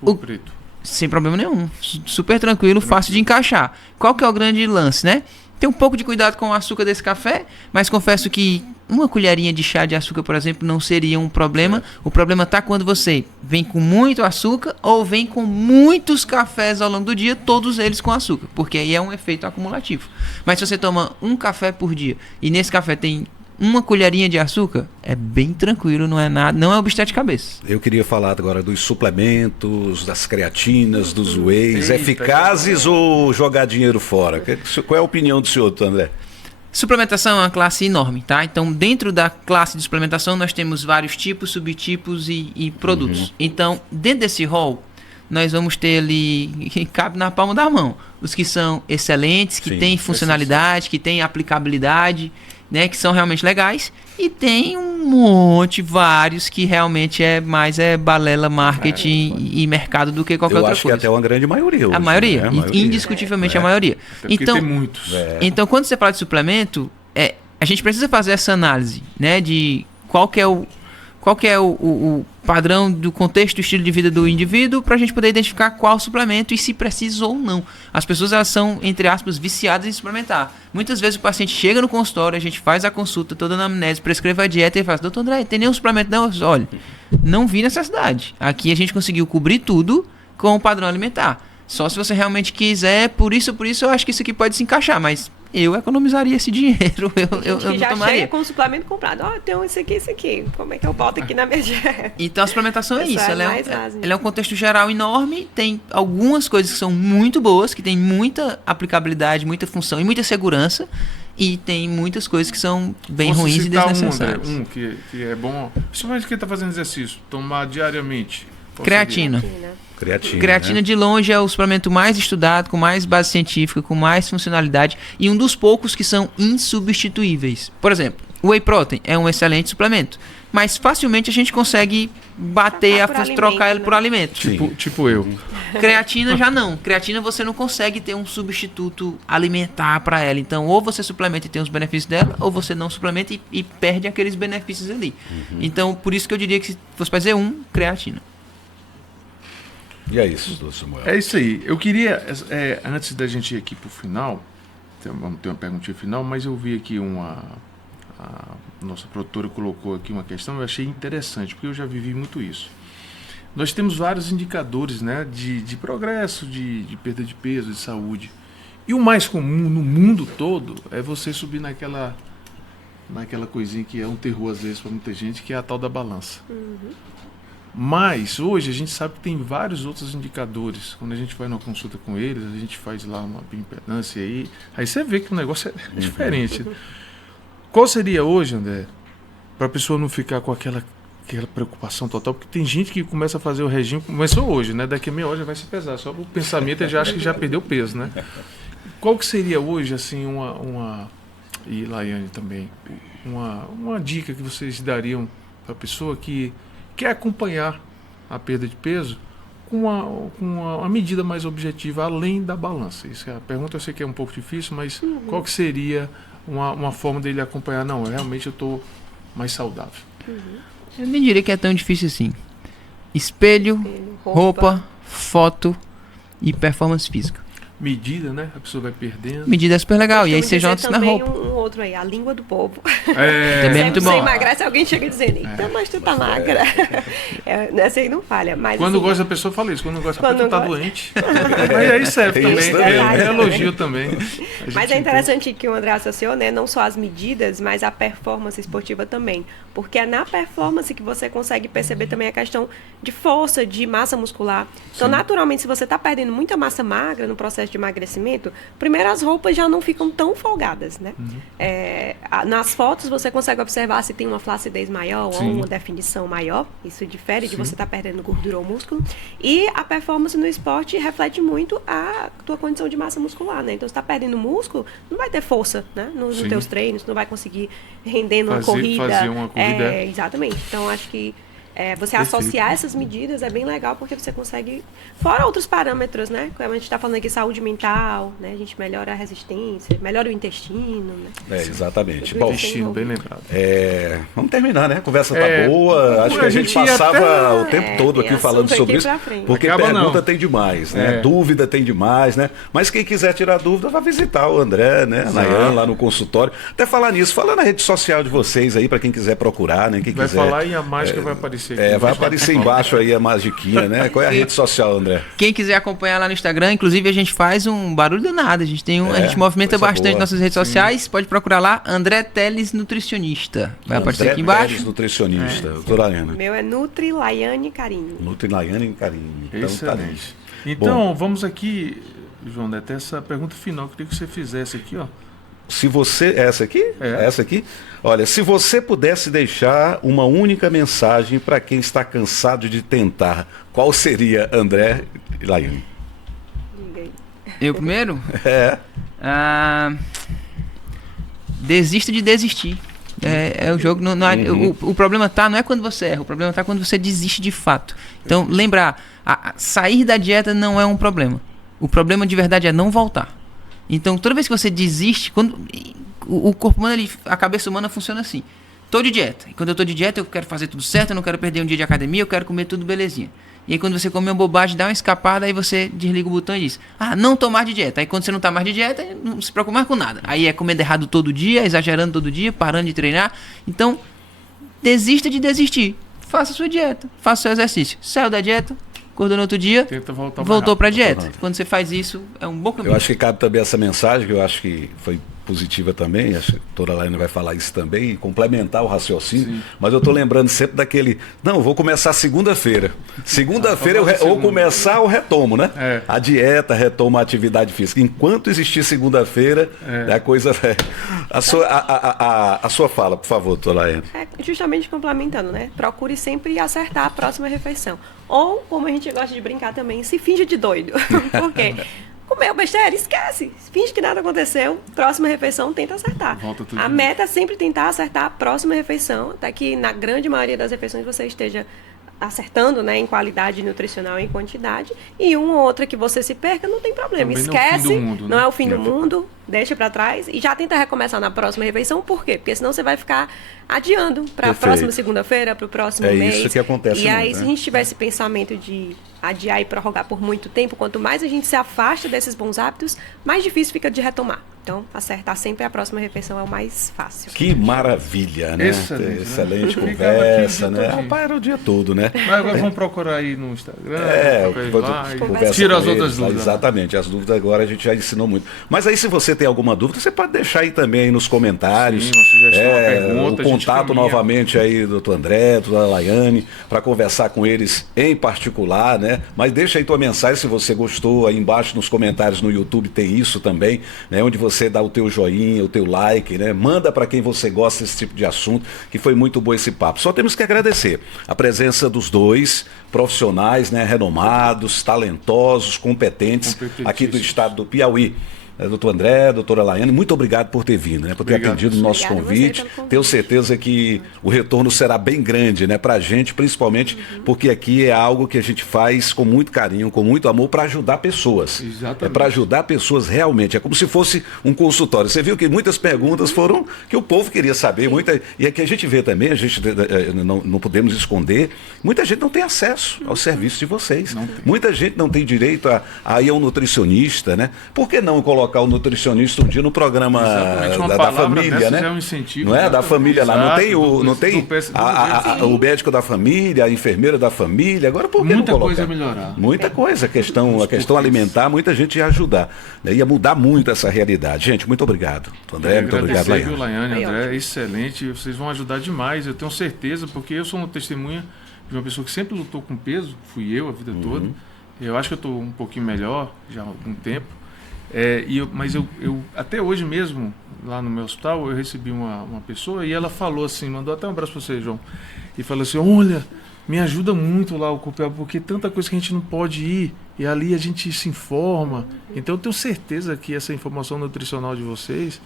O preto. sem problema nenhum, super tranquilo, fácil de encaixar. Qual que é o grande lance, né? ter um pouco de cuidado com o açúcar desse café, mas confesso que uma colherinha de chá de açúcar, por exemplo, não seria um problema. O problema está quando você vem com muito açúcar ou vem com muitos cafés ao longo do dia, todos eles com açúcar, porque aí é um efeito acumulativo. Mas se você toma um café por dia e nesse café tem uma colherinha de açúcar, é bem tranquilo, não é nada, não é um bicho de cabeça. Eu queria falar agora dos suplementos, das creatinas, dos wheys, eficazes ou jogar dinheiro fora? Qual é a opinião do senhor, André? Suplementação é uma classe enorme, tá? Então, dentro da classe de suplementação, nós temos vários tipos, subtipos e produtos. Então, dentro desse rol, nós vamos ter ali, que cabe na palma da mão, os que são excelentes, que têm funcionalidade, que têm aplicabilidade, né, que são realmente legais, e tem um monte, vários, que realmente é mais balela, marketing e mercado do que qualquer outra coisa. Eu acho que até uma grande maioria hoje, a maioria, né? Indiscutivelmente a maioria. Então, tem muitos. Então, quando você fala de suplemento, a gente precisa fazer essa análise, né, de qual que é o padrão do contexto, do estilo de vida do indivíduo, para a gente poder identificar qual suplemento e se precisa ou não. As pessoas, elas são, entre aspas, viciadas em suplementar. Muitas vezes o paciente chega no consultório, a gente faz a consulta, toda a anamnese, prescreve a dieta e fala: doutor André, tem nenhum suplemento? Não, olha, não vi necessidade. Aqui a gente conseguiu cobrir tudo com o padrão alimentar. Só se você realmente quiser, por isso eu acho que isso aqui pode se encaixar, mas eu economizaria esse dinheiro, eu não já tomaria. Chega com o suplemento comprado. Tem isso aqui. Como é que eu boto aqui na minha dieta? Então a suplementação é isso. Ela é um contexto geral enorme, tem algumas coisas que são muito boas, que tem muita aplicabilidade, muita função e muita segurança, e tem muitas coisas que são bem ruins e desnecessárias. Um que é bom, principalmente quem está fazendo exercício, tomar diariamente. Creatina. Creatina, né? De longe é o suplemento mais estudado, com mais base científica, com mais funcionalidade e um dos poucos que são insubstituíveis. Por exemplo, o Whey Protein é um excelente suplemento, mas facilmente a gente consegue trocar ele por alimento. Tipo eu. Creatina já não. Creatina você não consegue ter um substituto alimentar para ela. Então, ou você suplementa e tem os benefícios dela, ou você não suplementa e perde aqueles benefícios ali. Então, por isso que eu diria que se fosse para dizer creatina. E é isso, doutor Samuel. É isso aí. Eu queria, antes da gente ir aqui para o final, vamos ter uma perguntinha final, mas eu vi aqui a nossa produtora colocou aqui uma questão, eu achei interessante, porque eu já vivi muito isso. Nós temos vários indicadores, né, de progresso, de perda de peso, de saúde. E o mais comum no mundo todo é você subir naquela coisinha que é um terror às vezes para muita gente, que é a tal da balança. Mas hoje a gente sabe que tem vários outros indicadores. Quando a gente vai numa consulta com eles, a gente faz lá uma bioimpedância aí você vê que o negócio é diferente. Qual seria hoje, André, para a pessoa não ficar com aquela preocupação total? Porque tem gente que começa a fazer o regime, começou hoje, né? Daqui a meia hora já vai se pesar. Só o pensamento ele já acha que já perdeu peso, né? Qual que seria hoje, assim, e Laiane também, uma dica que vocês dariam para a pessoa que quer acompanhar a perda de peso com uma medida mais objetiva, além da balança? Isso é a pergunta, eu sei que é um pouco difícil, mas qual que seria uma forma dele acompanhar? Não, realmente eu estou mais saudável. Eu nem diria que é tão difícil assim. Espelho, roupa, foto e performance física. Medida, né? A pessoa vai perdendo. Medida é super legal. E aí você joga isso na roupa. Um outro aí, a língua do povo. Também é muito bom. Você emagrece, alguém chega dizendo: eita, mas tu tá magra. Nessa aí não falha. Mas, quando assim, gosta, a pessoa fala isso. Quando não gosta, tu tá doente. Mas aí serve também. É elogio também. Mas é interessante que o André associou, né? Não só as medidas, mas a performance esportiva também. Porque é na performance que você consegue perceber também a questão de força, de massa muscular. Então, naturalmente, se você tá perdendo muita massa magra no processo de emagrecimento, primeiro as roupas já não ficam tão folgadas, né? Nas fotos você consegue observar se tem uma flacidez maior ou uma definição maior. Isso difere de você estar perdendo gordura ou músculo. E a performance no esporte reflete muito a tua condição de massa muscular, né? Então, se está perdendo músculo, não vai ter força, né? Nos teus treinos, não vai conseguir render numa corrida. Fazer uma corrida. Exatamente. Então, acho que você Perfeito. associar essas medidas é bem legal, porque você consegue, fora outros parâmetros, né? Como a gente está falando aqui, saúde mental, né? A gente melhora a resistência, melhora o intestino, né? Exatamente. Tudo Bom, isso Intestino, bem lembrado. vamos terminar, né? A conversa tá É, boa. Acho que a gente ia passava até- o tempo todo tem aqui falando assunto sobre aqui isso. pra frente. Porque Acaba pergunta não. tem demais, né? É. Dúvida tem demais, né? Mas quem quiser tirar dúvida, vai visitar o André, né? A Nayane, lá no consultório. Até falar nisso, fala na rede social de vocês aí, para quem quiser procurar, né? Quem Vai quiser. falar e a mágica vai aparecer aqui. Vai aparecer embaixo aí a magiquinha, né? Qual é a rede social, André? Quem quiser acompanhar lá no Instagram, inclusive a gente faz um barulho danado. A gente tem a gente movimenta coisa bastante boa. nossas redes sociais. Pode procurar lá, André Teles Nutricionista. Vai aparecer André aqui embaixo. Pérez, nutricionista. Doutora Ana. O meu é Nutri Laiane Carinho. Nutri Nayane e Carinho. Então, tá ali. Excelente. Então, vamos aqui, João Neto, essa pergunta final que eu queria que você fizesse aqui, ó. Se você. Essa aqui? É. Essa aqui? Olha, se você pudesse deixar uma única mensagem para quem está cansado de tentar, qual seria, André e Laiane? Diga aí. Eu primeiro? É. Desista de desistir. É o jogo. O problema não é quando você erra, o problema tá quando você desiste de fato. Então, lembrar, sair da dieta não é um problema. O problema de verdade é não voltar. Então, toda vez que você desiste, o corpo humano, a cabeça humana funciona assim. Tô de dieta. E quando eu tô de dieta, eu quero fazer tudo certo, eu não quero perder um dia de academia, eu quero comer tudo belezinha. E aí quando você come uma bobagem, dá uma escapada, aí você desliga o botão e diz, não tô mais de dieta. Aí quando você não tá mais de dieta, não se preocupa mais com nada. Aí é comendo errado todo dia, exagerando todo dia, parando de treinar. Então, desista de desistir. Faça a sua dieta, faça o seu exercício. Saiu da dieta, acordou no outro dia, Tenta voltar voltou pra mais dieta. Quando você faz isso, é um bom caminho. Eu acho que cabe também essa mensagem, que eu acho que foi positiva também, acho que a doutora Laine vai falar isso também, e complementar o raciocínio, mas eu estou lembrando sempre daquele, não, eu vou começar segunda-feira. Segunda-feira ou começar ou retomo, né? É. A dieta retoma a atividade física. Enquanto existir segunda-feira, a coisa... A sua fala, por favor, doutora Laine. Justamente complementando, né? Procure sempre acertar a próxima refeição. Ou, como a gente gosta de brincar também, se finge de doido. Por quê? Comeu besteira, esquece. Finge que nada aconteceu. Próxima refeição, tenta acertar. Volta tudo A de meta é sempre tentar acertar a próxima refeição, até que na grande maioria das refeições você esteja acertando, né, em qualidade nutricional e em quantidade, e uma ou outra que você se perca, não tem problema. Também não é o fim Esquece, do mundo, né? não é o fim do mundo, deixa pra trás e já tenta recomeçar na próxima refeição. Por quê? Porque senão você vai ficar adiando para a Perfeito. próxima segunda-feira, para o próximo mês. Isso que acontece E aí, muito, se né? a gente tiver esse pensamento de adiar e prorrogar por muito tempo, quanto mais a gente se afasta desses bons hábitos, mais difícil fica de retomar. Então, acertar sempre a próxima refeição é o mais fácil. Que maravilha, né? Excelente, Excelente né? conversa, Ficava aqui o dia né? todinho. Rapaz, era o dia todo, né? Mas agora vamos procurar aí no Instagram, procurar aí lá, conversa tira com as outras eles, dúvidas. Exatamente, as dúvidas agora a gente já ensinou muito. Mas aí se você tem alguma dúvida, você pode deixar aí também aí nos comentários. Sim, uma sugestão, uma pergunta, o a gente contato caminha. novamente aí do doutor André, doutora Laiane, para conversar com eles em particular, né? Mas deixa aí tua mensagem se você gostou, aí embaixo nos comentários no YouTube tem isso também, né? Onde você dá o teu joinha, o teu like, né? Manda para quem você gosta desse tipo de assunto, que foi muito bom esse papo. Só temos que agradecer a presença dos dois profissionais, né? Renomados, talentosos, competentes aqui do estado do Piauí. Doutor André, doutora Laiane, muito obrigado por ter vindo, né? Por ter Obrigado. atendido o nosso Obrigada a você convite. pelo convite. Tenho certeza que o retorno será bem grande, né? Pra gente, principalmente, porque aqui é algo que a gente faz com muito carinho, com muito amor, para ajudar pessoas. Exatamente. É para ajudar pessoas realmente. É como se fosse um consultório. Você viu que muitas perguntas foram que o povo queria saber. E aqui a gente vê também, a gente não podemos esconder, muita gente não tem acesso ao serviço de vocês. Muita gente não tem direito a ir a um nutricionista, né? Por que não colocar o nutricionista um dia no programa Exatamente, uma da palavra família, dessa né? já é um incentivo, Não é? Da exatamente. família lá. Não tem Exato, não tem não pensa duas vezes. o médico da família, a enfermeira da família. Agora por que Muita não colocar? coisa a melhorar. Muita coisa. A questão alimentar, muita gente ia ajudar. Né? Ia mudar muito essa realidade. Gente, muito obrigado. André, muito obrigado, Agradecer, viu, Laiane. Laiane, Foi André, ótimo. excelente. Vocês vão ajudar demais, eu tenho certeza, porque eu sou uma testemunha de uma pessoa que sempre lutou com peso, fui eu a vida toda. Eu acho que eu estou um pouquinho melhor já há algum tempo. Mas eu até hoje mesmo, lá no meu hospital, eu recebi uma pessoa e ela falou assim, mandou até um abraço para você, João, e falou assim, olha, me ajuda muito lá o Copel, porque tanta coisa que a gente não pode ir, e ali a gente se informa. Então eu tenho certeza que essa informação nutricional de vocês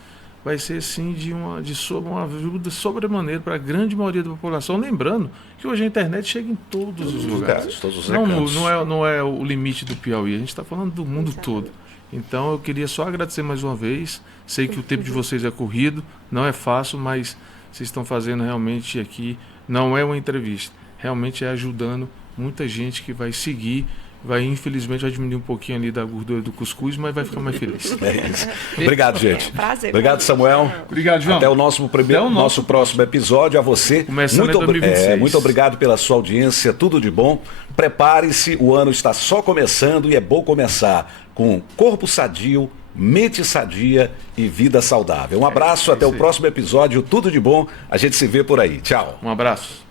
vai ser sim uma ajuda sobremaneira para a grande maioria da população. Lembrando que hoje a internet chega em todos os lugares. Todos os Não é o limite do Piauí, a gente está falando do mundo todo. Então eu queria só agradecer mais uma vez. Sei que o tempo de vocês é corrido, não é fácil, mas vocês estão fazendo realmente aqui, não é uma entrevista, realmente é ajudando muita gente que vai seguir. Infelizmente, vai diminuir um pouquinho ali da gordura do cuscuz, mas vai ficar mais feliz. É isso. Obrigado, gente. Prazer. Obrigado, Samuel. Obrigado, João. Até o nosso próximo episódio. A você, Começando em 2026. Muito obrigado pela sua audiência. Tudo de bom. Prepare-se, o ano está só começando e é bom começar com corpo sadio, mente sadia e vida saudável. Um abraço, até o próximo episódio. Tudo de bom. A gente se vê por aí. Tchau. Um abraço.